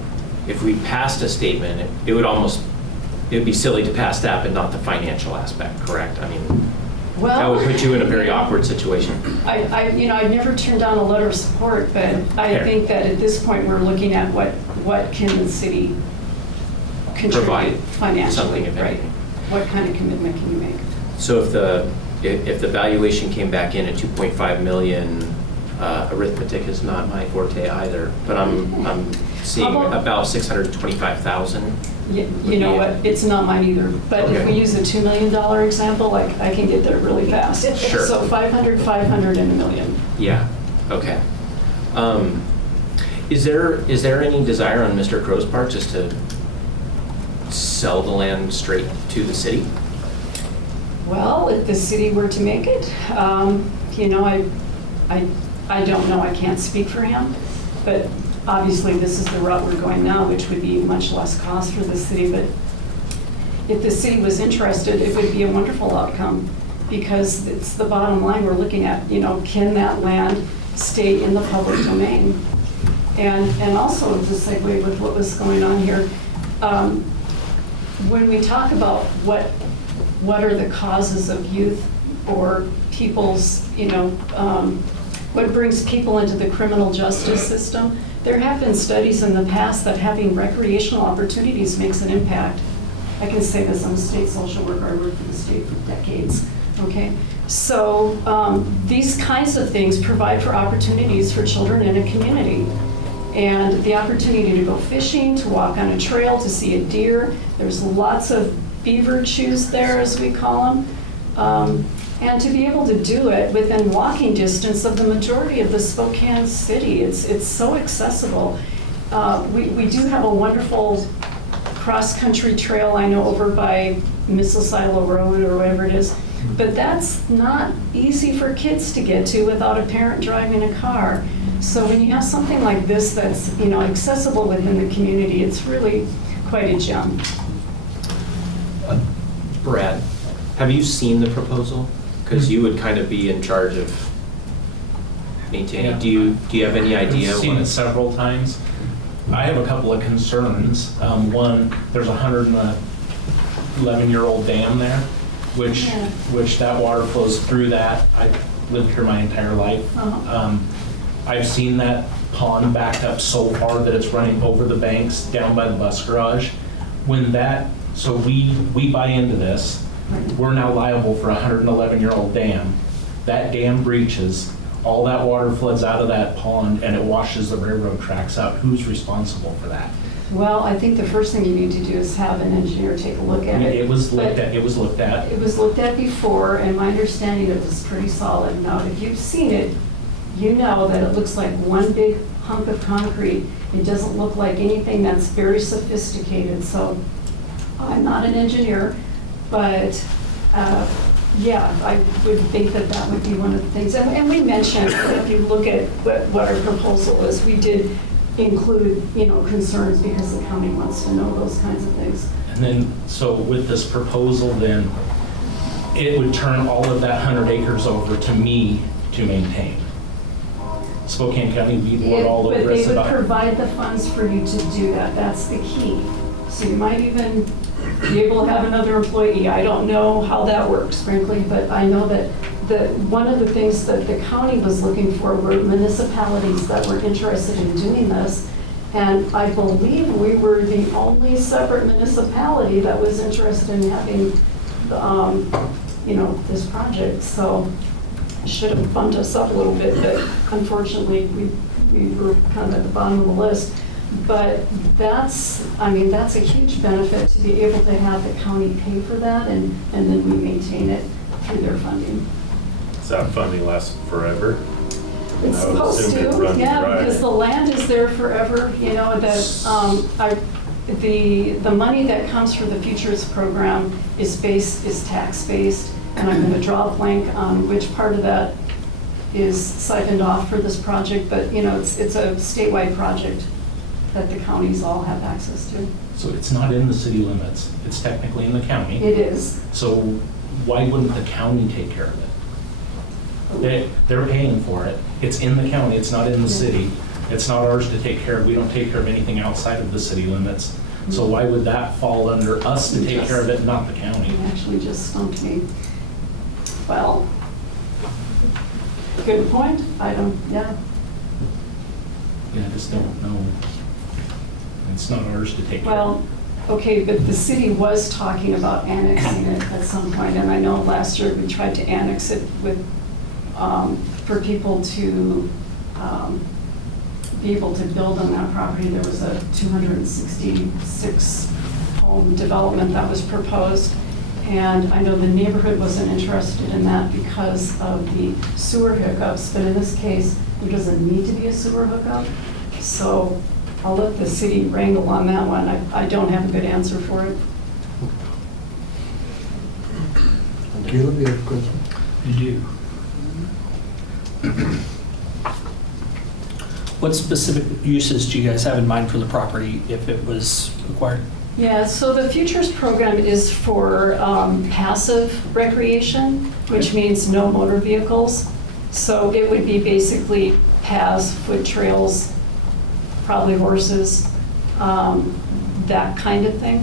If we passed a statement, it would be silly to pass that, but not the financial aspect, correct? I mean, that would put you in a very awkward situation. I've never turned down a letter of support, but I think that at this point, we're looking at what can the city contribute Provide financially, something, if right? anything. What kind of commitment can you make? So if the valuation came back in at 2.5 million, arithmetic is not my forte either, but I'm seeing about 625,000. You know what, it's not mine either, but if we use a $2 million example, like, I can get there really fast. Sure. So 500, 500, and $1 million. Yeah, okay. Is there any desire on Mr. Crow's part just to sell the land straight to the city? Well, if the city were to make it, I don't know, I can't speak for him, but obviously this is the route we're going now, which would be much less cost for the city, but if the city was interested, it would be a wonderful outcome, because it's the bottom line we're looking at, can that land stay in the public domain? And also, to segue with what was going on here, when we talk about what are the causes of youth or people's, what brings people into the criminal justice system, there have been studies in the past that having recreational opportunities makes an impact. I can say this, I'm a state social worker, I worked for the state for decades, okay? So these kinds of things provide for opportunities for children in a community. And the opportunity to go fishing, to walk on a trail, to see a deer. There's lots of beaver chews there, as we call them. And to be able to do it within walking distance of the majority of the Spokane city. It's so accessible. We do have a wonderful cross-country trail, I know, over by Mississauga Road or whatever it is. But that's not easy for kids to get to without a parent driving a car. So when you have something like this that's accessible within the community, it's really quite a gem. Brad, have you seen the proposal? Because you would kind of be in charge of maintaining. Yeah. Do you have any idea? I've seen it several times. I have a couple of concerns. One, there's a 111-year-old dam there, which that water flows through that. I've lived here my entire life. I've seen that pond backed up so far that it's running over the banks down by the bus garage. So we buy into this. We're now liable for a 111-year-old dam. that dam breaches, all that water floods out of that pond and it washes the railroad tracks out, who's responsible for that? Well, I think the first thing you need to do is have an engineer take a look at it. It was looked But at, it was looked at. It was looked at before, and my understanding it was pretty solid. Now, if you've seen it, you know that it looks like one big hunk of concrete. It doesn't look like anything that's very sophisticated. So I'm not an engineer, but yeah, I would think that that would be one of the things. And we mentioned, if you look at what our proposal is, we did include, concerns because the county wants to know those kinds of things. And then, so with this proposal then, it would turn all of that 100 acres over to me to maintain. Spokane County would be more all over us But they would about. provide the funds for you to do that. That's the key. So you might even be able to have another employee. I don't know how that works, frankly, but I know that one of the things that the county was looking for were municipalities that were interested in doing this. And I believe we were the only separate municipality that was interested in having, this project. So it should have bumped us up a little bit, but unfortunately we were kind of at the bottom of the list. But that's a huge benefit to be able to have the county pay for that and then we maintain it through their funding. Does that funding last forever? It's I would supposed assume it to, runs yeah, dry. because the land is there forever, the money that comes for the Futures program is tax-based, and I'm gonna draw a blank on which part of that is siphoned off for this project, but, it's a statewide project that the counties all have access to. So it's not in the city limits, it's technically in the county. It is. So why wouldn't the county take care of it? They're paying for it. It's in the county, it's not in the city. It's not ours to take care of. We don't take care of anything outside of the city limits. So why would that fall under us to take care of it, not the county? You actually just stumped me. Well, good point. Yeah, I just don't know. It's not ours to take care of. Well, okay, but the city was talking about annexing it at some point, and I know last year we tried to annex it with, for people to be able to build on that property. There was a 266 home development that was proposed, and I know the neighborhood wasn't interested in that because of the sewer hookups, but in this case, there doesn't need to be a sewer hookup. So I'll let the city wrangle on that one. I don't have a good answer for it. Caleb, you have a question? You do. What specific uses do you guys have in mind for the property if it was acquired? Yeah, so the Futures program is for passive recreation, which means no motor vehicles. So it would be basically paths, foot trails, probably horses, that kind of thing.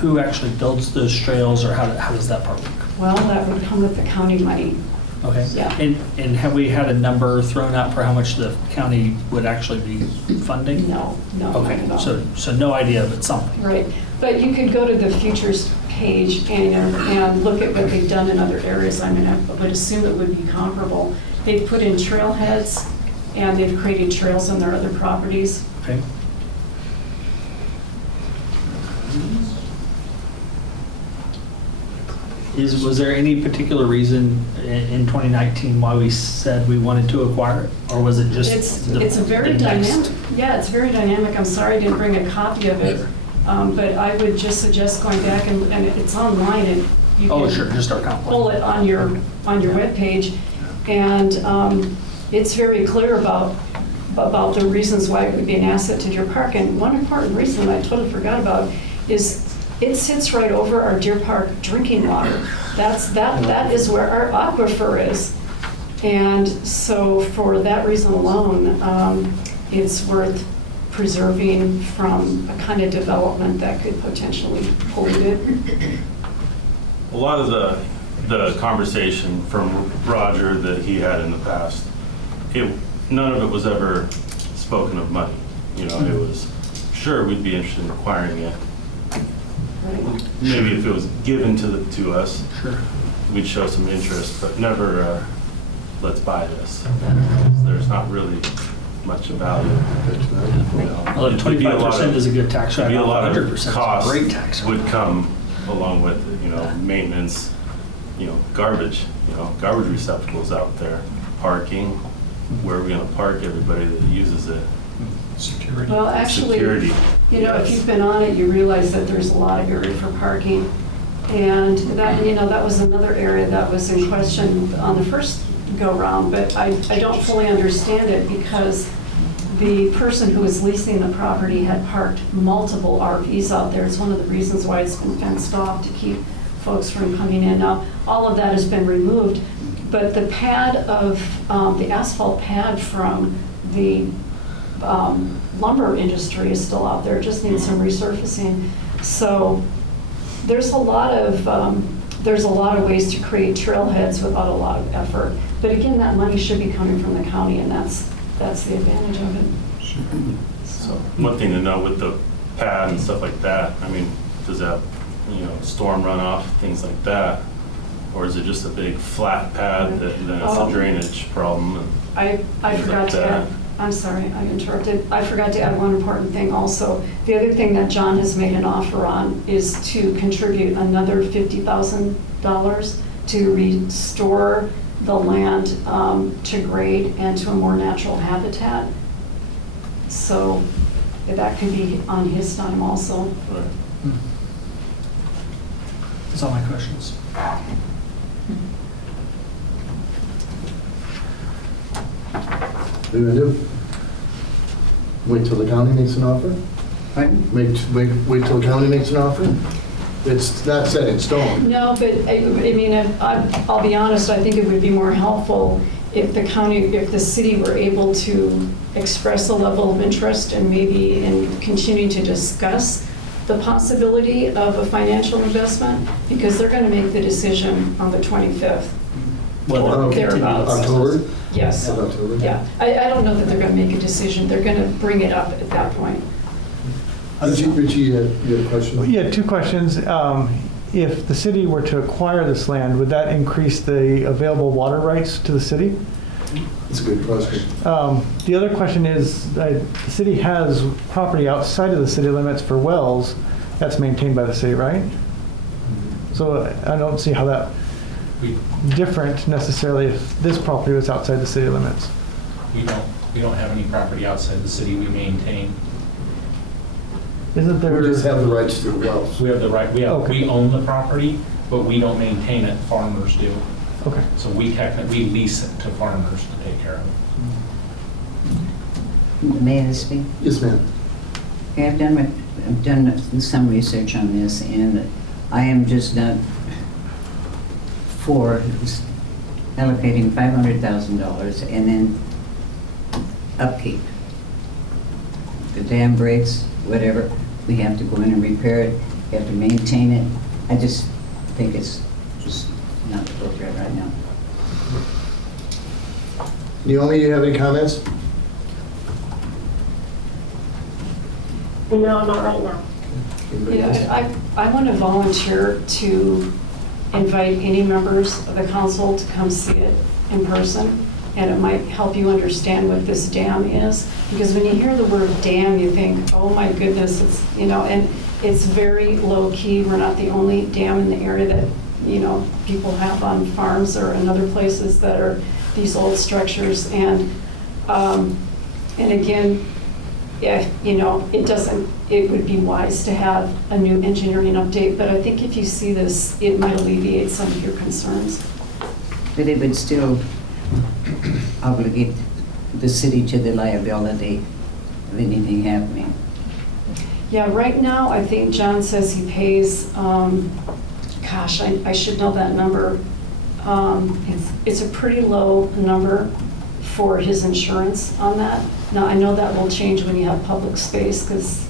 Who actually builds those trails, or how does that part work? Well, that would come with the county money. Okay. Yeah. And have we had a number thrown out for how much the county would actually be funding? No, Okay, not at all. so no idea, but something. Right, but you could go to the Futures page and look at what they've done in other areas. I mean, I would assume it would be comparable. They've put in trailheads, and they've created trails on their other properties. Okay. Was there any particular reason in 2019 why we said we wanted to acquire it? Or was it just It's very the next- dynamic. Yeah, it's very dynamic. I'm sorry I didn't bring a copy of it, but I would just suggest going back and it's online and you Oh, can sure, just our comp plan. pull it on your webpage. And it's very clear about the reasons why it would be an asset to Deer Park. And one important reason I totally forgot about is it sits right over our Deer Park drinking water. That is where our aquifer is. And so for that reason alone, it's worth preserving from a kind of development that could potentially pollute it. A lot of the conversation from Roger that he had in the past, none of it was ever spoken of money. It was, sure, we'd be interested in acquiring it. Maybe if it was given to us. Sure. we'd show some interest, but never, let's buy this. There's not really much value. Well, 25% is a good tax It'd be write-off. a lot 100% of is a costs great tax would come along with, maintenance, garbage, garbage receptacles out there, parking, where are we gonna park everybody that uses it? Security. Well, actually, Security, if yes. you've been on it, you realize that there's a lot of area for parking. And that, that was another area that was in question on the first go-round, but I don't fully understand it because the person who was leasing the property had parked multiple RVs out there. It's one of the reasons why it's been fenced off, to keep folks from coming in. Now, all of that has been removed, but the pad of, the asphalt pad from the lumber industry is still out there, just needs some resurfacing. So there's a lot of ways to create trailheads without a lot of effort. But again, that money should be coming from the county, and that's the advantage of it. So one thing to know with the pad and stuff like that, does that, storm runoff, things like that? Or is it just a big flat pad that then it's a drainage problem? And I things forgot like to that? add, I'm sorry, I interrupted. I forgot to add one important thing also. The other thing that John has made an offer on is to contribute another $50,000 to restore the land to grade and to a more natural habitat. So that could be on his time also. Right. That's all my questions. What are you gonna do? Wait till the county makes an offer? Pardon? Wait till the county makes an offer? It's not set in stone. No, but I'll be honest, I think it would be more helpful if the city were able to express a level of interest and maybe in continuing to discuss the possibility of a financial investment, because they're going to make the decision on the 25th. Thereabouts. October? Yes. Of October? Yeah. I don't know that they're going to make a decision. They're going to bring it up at that point. Richie, you had a question? Yeah, two questions. If the city were to acquire this land, would that increase the available water rights to the city? That's a good question. The other question is, the city has property outside of the city limits for wells that's maintained by the city, right? So I don't see how that different necessarily if this property was outside the city limits. We don't have any property outside the city we maintain. Isn't there? We just have the rights to the wells. We have the right, we Okay. own the property, but we don't maintain it, farmers do. Okay. So we lease it to farmers to take care of it. May I speak? Yes, ma'am. Okay, I've done some research on this, and I am just not for allocating $500,000 and then upkeep. The dam breaks, whatever, we have to go in and repair it, we have to maintain it. I just think it's just not appropriate right now. Naomi, you have any comments? No, not right now. I want to volunteer to invite any members of the council to come see it in person, and it might help you understand what this dam is. Because when you hear the word dam, you think, oh my goodness, it's, and it's very low key. We're not the only dam in the area that, people have on farms or in other places that are these old structures. And again, yeah, it would be wise to have a new engineering update, but I think if you see this, it might alleviate some of your concerns. But it would still obligate the city to the liability of anything happening. Yeah, right now, I think John says he pays, gosh, I should know that number. It's a pretty low number for his insurance on that. Now, I know that will change when you have public space, because,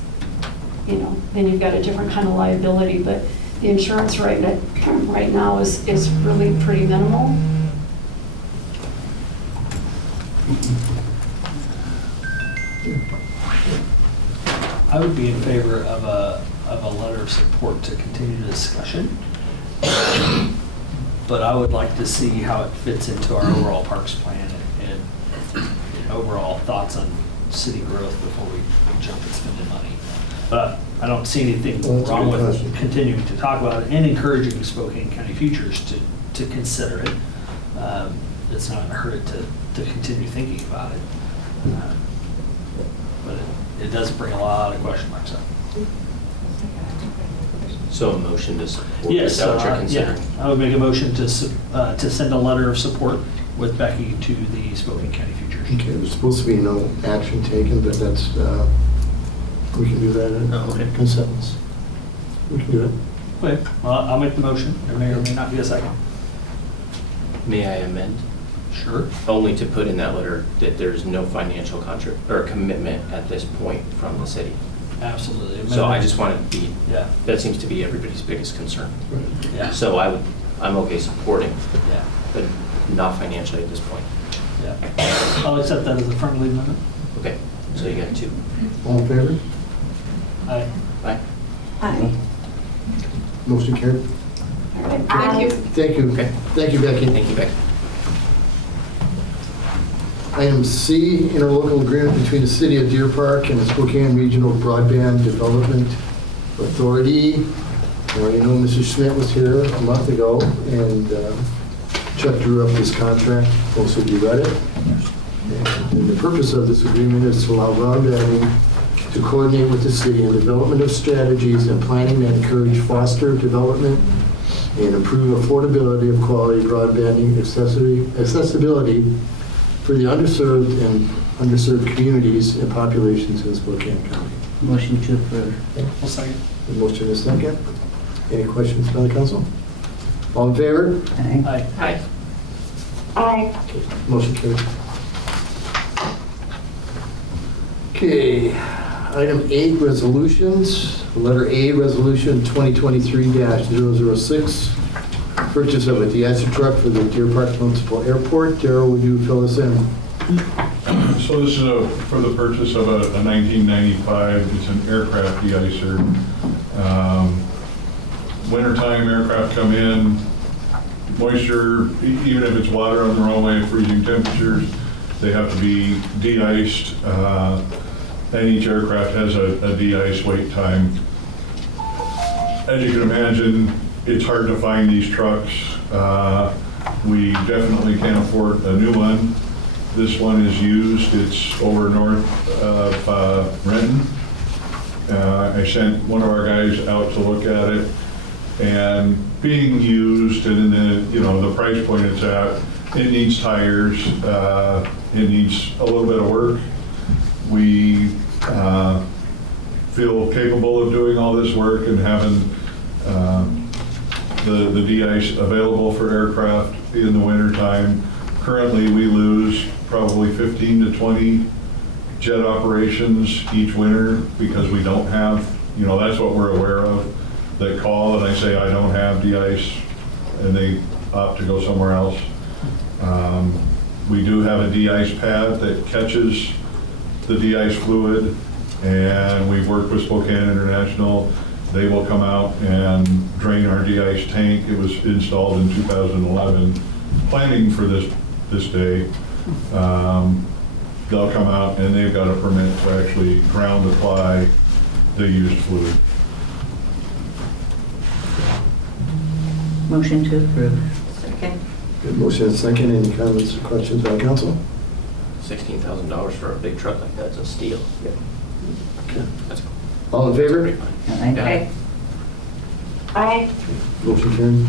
then you've got a different kind of liability, but the insurance right now is really pretty minimal. I would be in favor of a letter of support to continue the discussion. but I would like to see how it fits into our overall parks plan and overall thoughts on city growth before we jump and spend money. But I don't see anything Well, that's a wrong good with question. continuing to talk about it and encouraging Spokane County Futures to consider it. It's not gonna hurt to continue thinking about it. But it does bring a lot of question marks up. So a motion to support, Yes, is that what you're yeah, considering? I would make a motion to send a letter of support with Becky to the Spokane County Futures. Okay, there's supposed to be no action taken, but that's, we can do that in a sentence. We can do it. Okay, well, I'll make the motion. There may or may not be a second. May I amend? Sure. Only to put in that letter that there's no financial or commitment at this point from the city. Absolutely. So I just want to be, Yeah. that seems to be everybody's biggest concern. Yeah. So I'm okay supporting, Yeah. but not financially at this point. Yeah. I'll accept that as a friendly amendment. Okay, so you got two. All in favor? Aye. Aye. Aye. Motion carried. Thank you. Thank you. Okay. Thank you, Becky. Thank you, Becky. Item C, interlocal agreement between the City of Deer Park and the Spokane Regional Broadband Development Authority. Well, you know, Mr. Schmidt was here a month ago, and Chuck drew up this contract. Most of you read it. And the purpose of this agreement is to allow broadband to coordinate with the city in development of strategies and planning that encourage foster development and improve affordability of quality broadband accessibility for the underserved communities and populations in Spokane County. Motion to approve. I'll second. The motion is second. Any questions by the council? All in favor? Aye. Aye. Aye. Motion carried. Okay, item 8, resolutions. Letter A, resolution 2023-006, purchase of a de-icer truck for the Deer Park Municipal Airport. Darrell, would you fill us in? So this is for the purchase of a 1995, it's an aircraft de-icer. Wintertime aircraft come in, moisture, even if it's water on the runway, freezing temperatures, they have to be de-iced. And each aircraft has a de-ice wait time. As you can imagine, it's hard to find these trucks. We definitely can't afford a new one. This one is used. It's over north of Renton. I sent one of our guys out to look at it, and being used and in the price point it's at, it needs tires. It needs a little bit of work. We feel capable of doing all this work and having the de-ice available for aircraft in the wintertime. Currently, we lose probably 15 to 20 jet operations each winter because we don't have, that's what we're aware of. They call and I say, I don't have de-ice, and they opt to go somewhere else. We do have a de-ice pad that catches the de-ice fluid, and we've worked with Spokane International. They will come out and drain our de-ice tank. It was installed in 2011. Planning for this day, they'll come out and they've got a permit to actually ground apply the used fluid. Motion to approve. Second. Good motion and second. Any comments or questions by council? $16,000 for a big truck like that's a steal. Okay. That's cool. All in favor? Aye. Aye. Motion carried.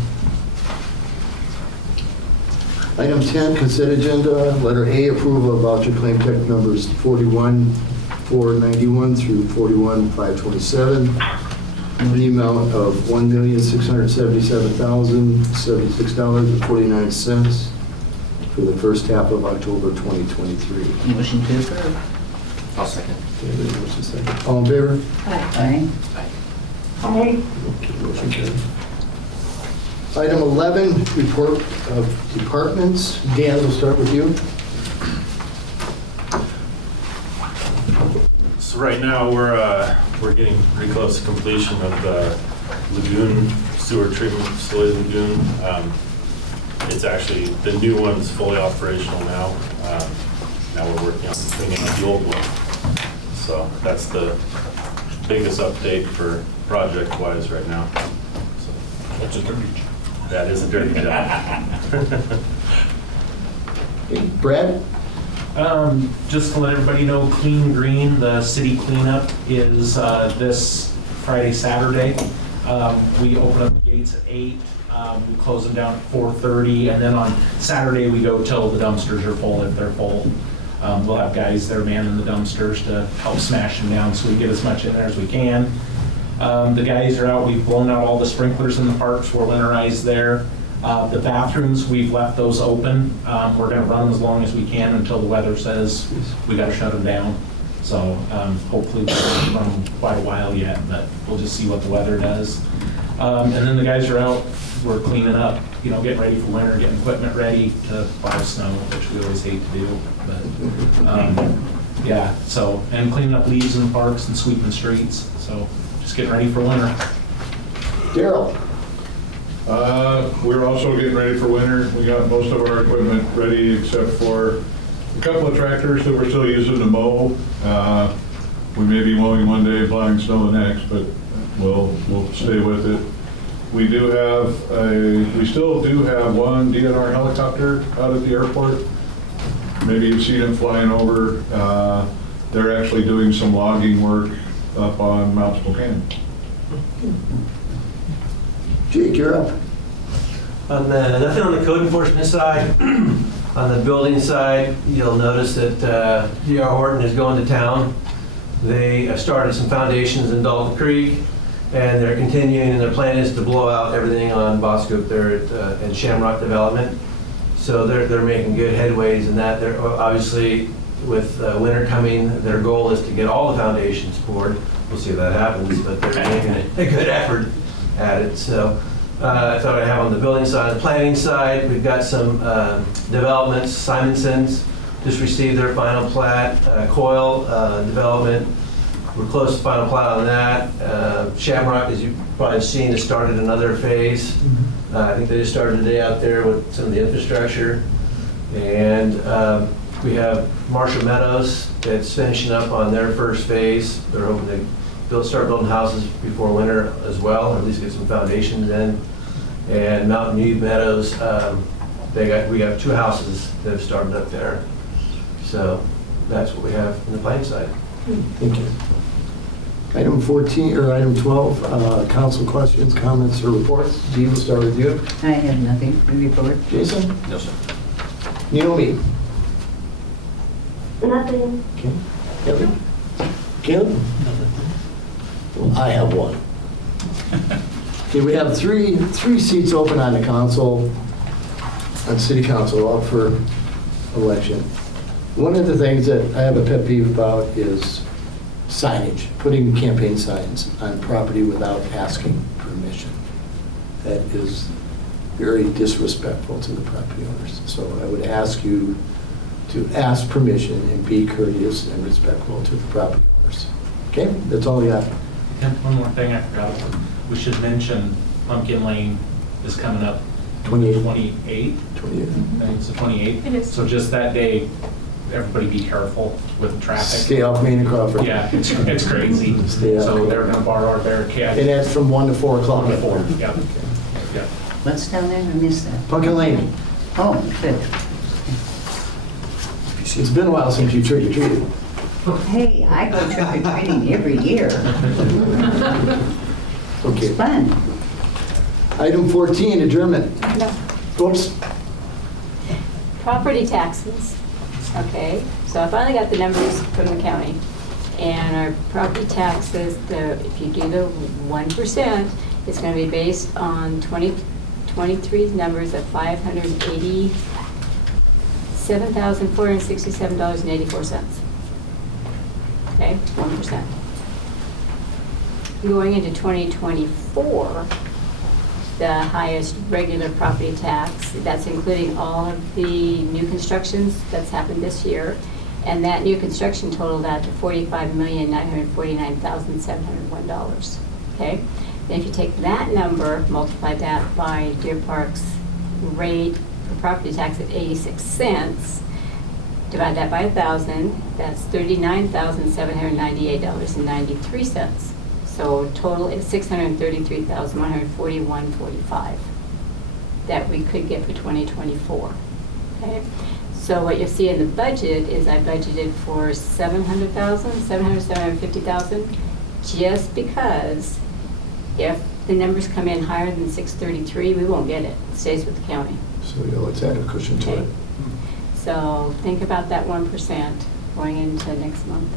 Item 10, consent agenda. Letter A, approval of voucher claim check numbers 41,491 through 41,527. The amount of $1,677,076.49 for the first half of October 2023. Motion to approve. I'll second. Okay, motion second. All in favor? Aye. Aye. Okay, motion carried. Item 11, report of departments. Dan, we'll start with you. So right now, we're getting pretty close to completion of the lagoon sewer treatment facility lagoon. It's actually, the new one's fully operational now. Now we're working on cleaning up the old one. So that's the biggest update for project-wise right now. So that's a dirty job. That is a dirty job. Brad? Just to let everybody know, Clean Green, the city cleanup, is this Friday, Saturday. We open up the gates at 8. We close them down at 4:30, and then on Saturday we go till the dumpsters are full, if they're full. We'll have guys there manning the dumpsters to help smash them down so we get as much in there as we can. The guys are out, we've blown out all the sprinklers in the parks, we're winterized there. The bathrooms, we've left those open. We're gonna run them as long as we can until the weather says we gotta shut them down. So hopefully we'll run them quite a while yet, but we'll just see what the weather does. And then the guys are out, we're cleaning up, you know, getting ready for winter, getting equipment ready to plow snow, which we always hate to do. But yeah, so, and cleaning up leaves in the parks and sweeping streets. So just getting ready for winter. Daryl? We're also getting ready for winter. We got most of our equipment ready except for a couple of tractors that we're still using to mow. We may be mowing one day, plowing snow the next, but we'll stay with it. We still do have one DNR helicopter out at the airport. Maybe you've seen it flying over. They're actually doing some logging work up on Mount Spokane. Jake, you're up. Nothing on the code enforcement side. On the building side, you'll notice that D.R. Horton is going to town. They have started some foundations in Dalton Creek, and they're continuing, and their plan is to blow out everything on Boscoop there in Shamrock Development. So they're making good headways in that. They're obviously, with winter coming, their goal is to get all the foundations poured. We'll see if that happens, but they're making a good effort at it. So I thought I'd have on the building side. The planning side, we've got some developments. Simonson's just received their final plat. Coyle development, we're close to final plat on that. Shamrock, as you've probably seen, has started another phase. I think they just started today out there with some of the infrastructure. And we have Marshall Meadows that's finishing up on their first phase. They're hoping to start building houses before winter as well, or at least get some foundations in. And Mountain View Meadows, we got 2 houses that have started up there. So that's what we have on the planning side. Thank you. Item 14, or item 12, council questions, comments, or reports. Dee, we'll start with you. I have nothing to report. Jason? No, sir. Naomi? Nothing. Okay. Kevin? Caleb? Well, I have one. Okay, we have three seats open on the council, on city council, up for election. One of the things that I have a pet peeve about is signage, putting campaign signs on property without asking permission. That is very disrespectful to the property owners. So I would ask you to ask permission and be courteous and respectful to the property owners. Okay, that's all I got. And one more thing I forgot. We should mention Pumpkin Lane is coming up 28th. 28th. 28th. I think it's the 28th. It is. So just that day, everybody be careful with traffic. Stay off Main and Crawford. Yeah, it's crazy. Stay off. So they're going to borrow our barricade. And that's from 1 to 4 o'clock. 1 to 4, yeah. Yeah. What's down there? I missed that. Pumpkin Lane. Oh, good. It's been a while since you trick-or-treated. Hey, I go trick-or-treating every year. Okay. It's fun. Item 14, adjournment. No. Whoops. Property taxes, okay? So I finally got the numbers from the county. And our property taxes, if you do the 1%, it's going to be based on 2023's numbers of $587,467.84. Okay, 1%. Going into 2024, the highest regular property tax, that's including all of the new constructions that's happened this year, and that new construction totaled out to $45,949,701. Okay? Then if you take that number, multiply that by Deer Park's rate the property tax at 86 cents, divide that by 1,000, that's $39,798.93. So total is $633,141.45 that we could get for 2024. Okay? So what you'll see in the budget is I budgeted for $750,000, just because if the numbers come in higher than 633, we won't get it. It stays with the county. So, let's add a cushion to it. So think about that 1% going into next month.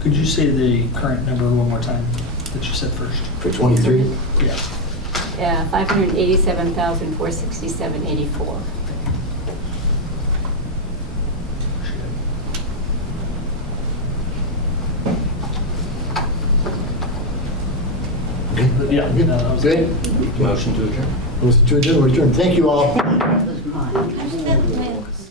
Could you say the current number one more time that you said first? For 23? Yeah. Yeah, $587,467.84. Yeah. Good? Motion to adjourn. Motion to adjourn, we're adjourned. Thank you all. Mine.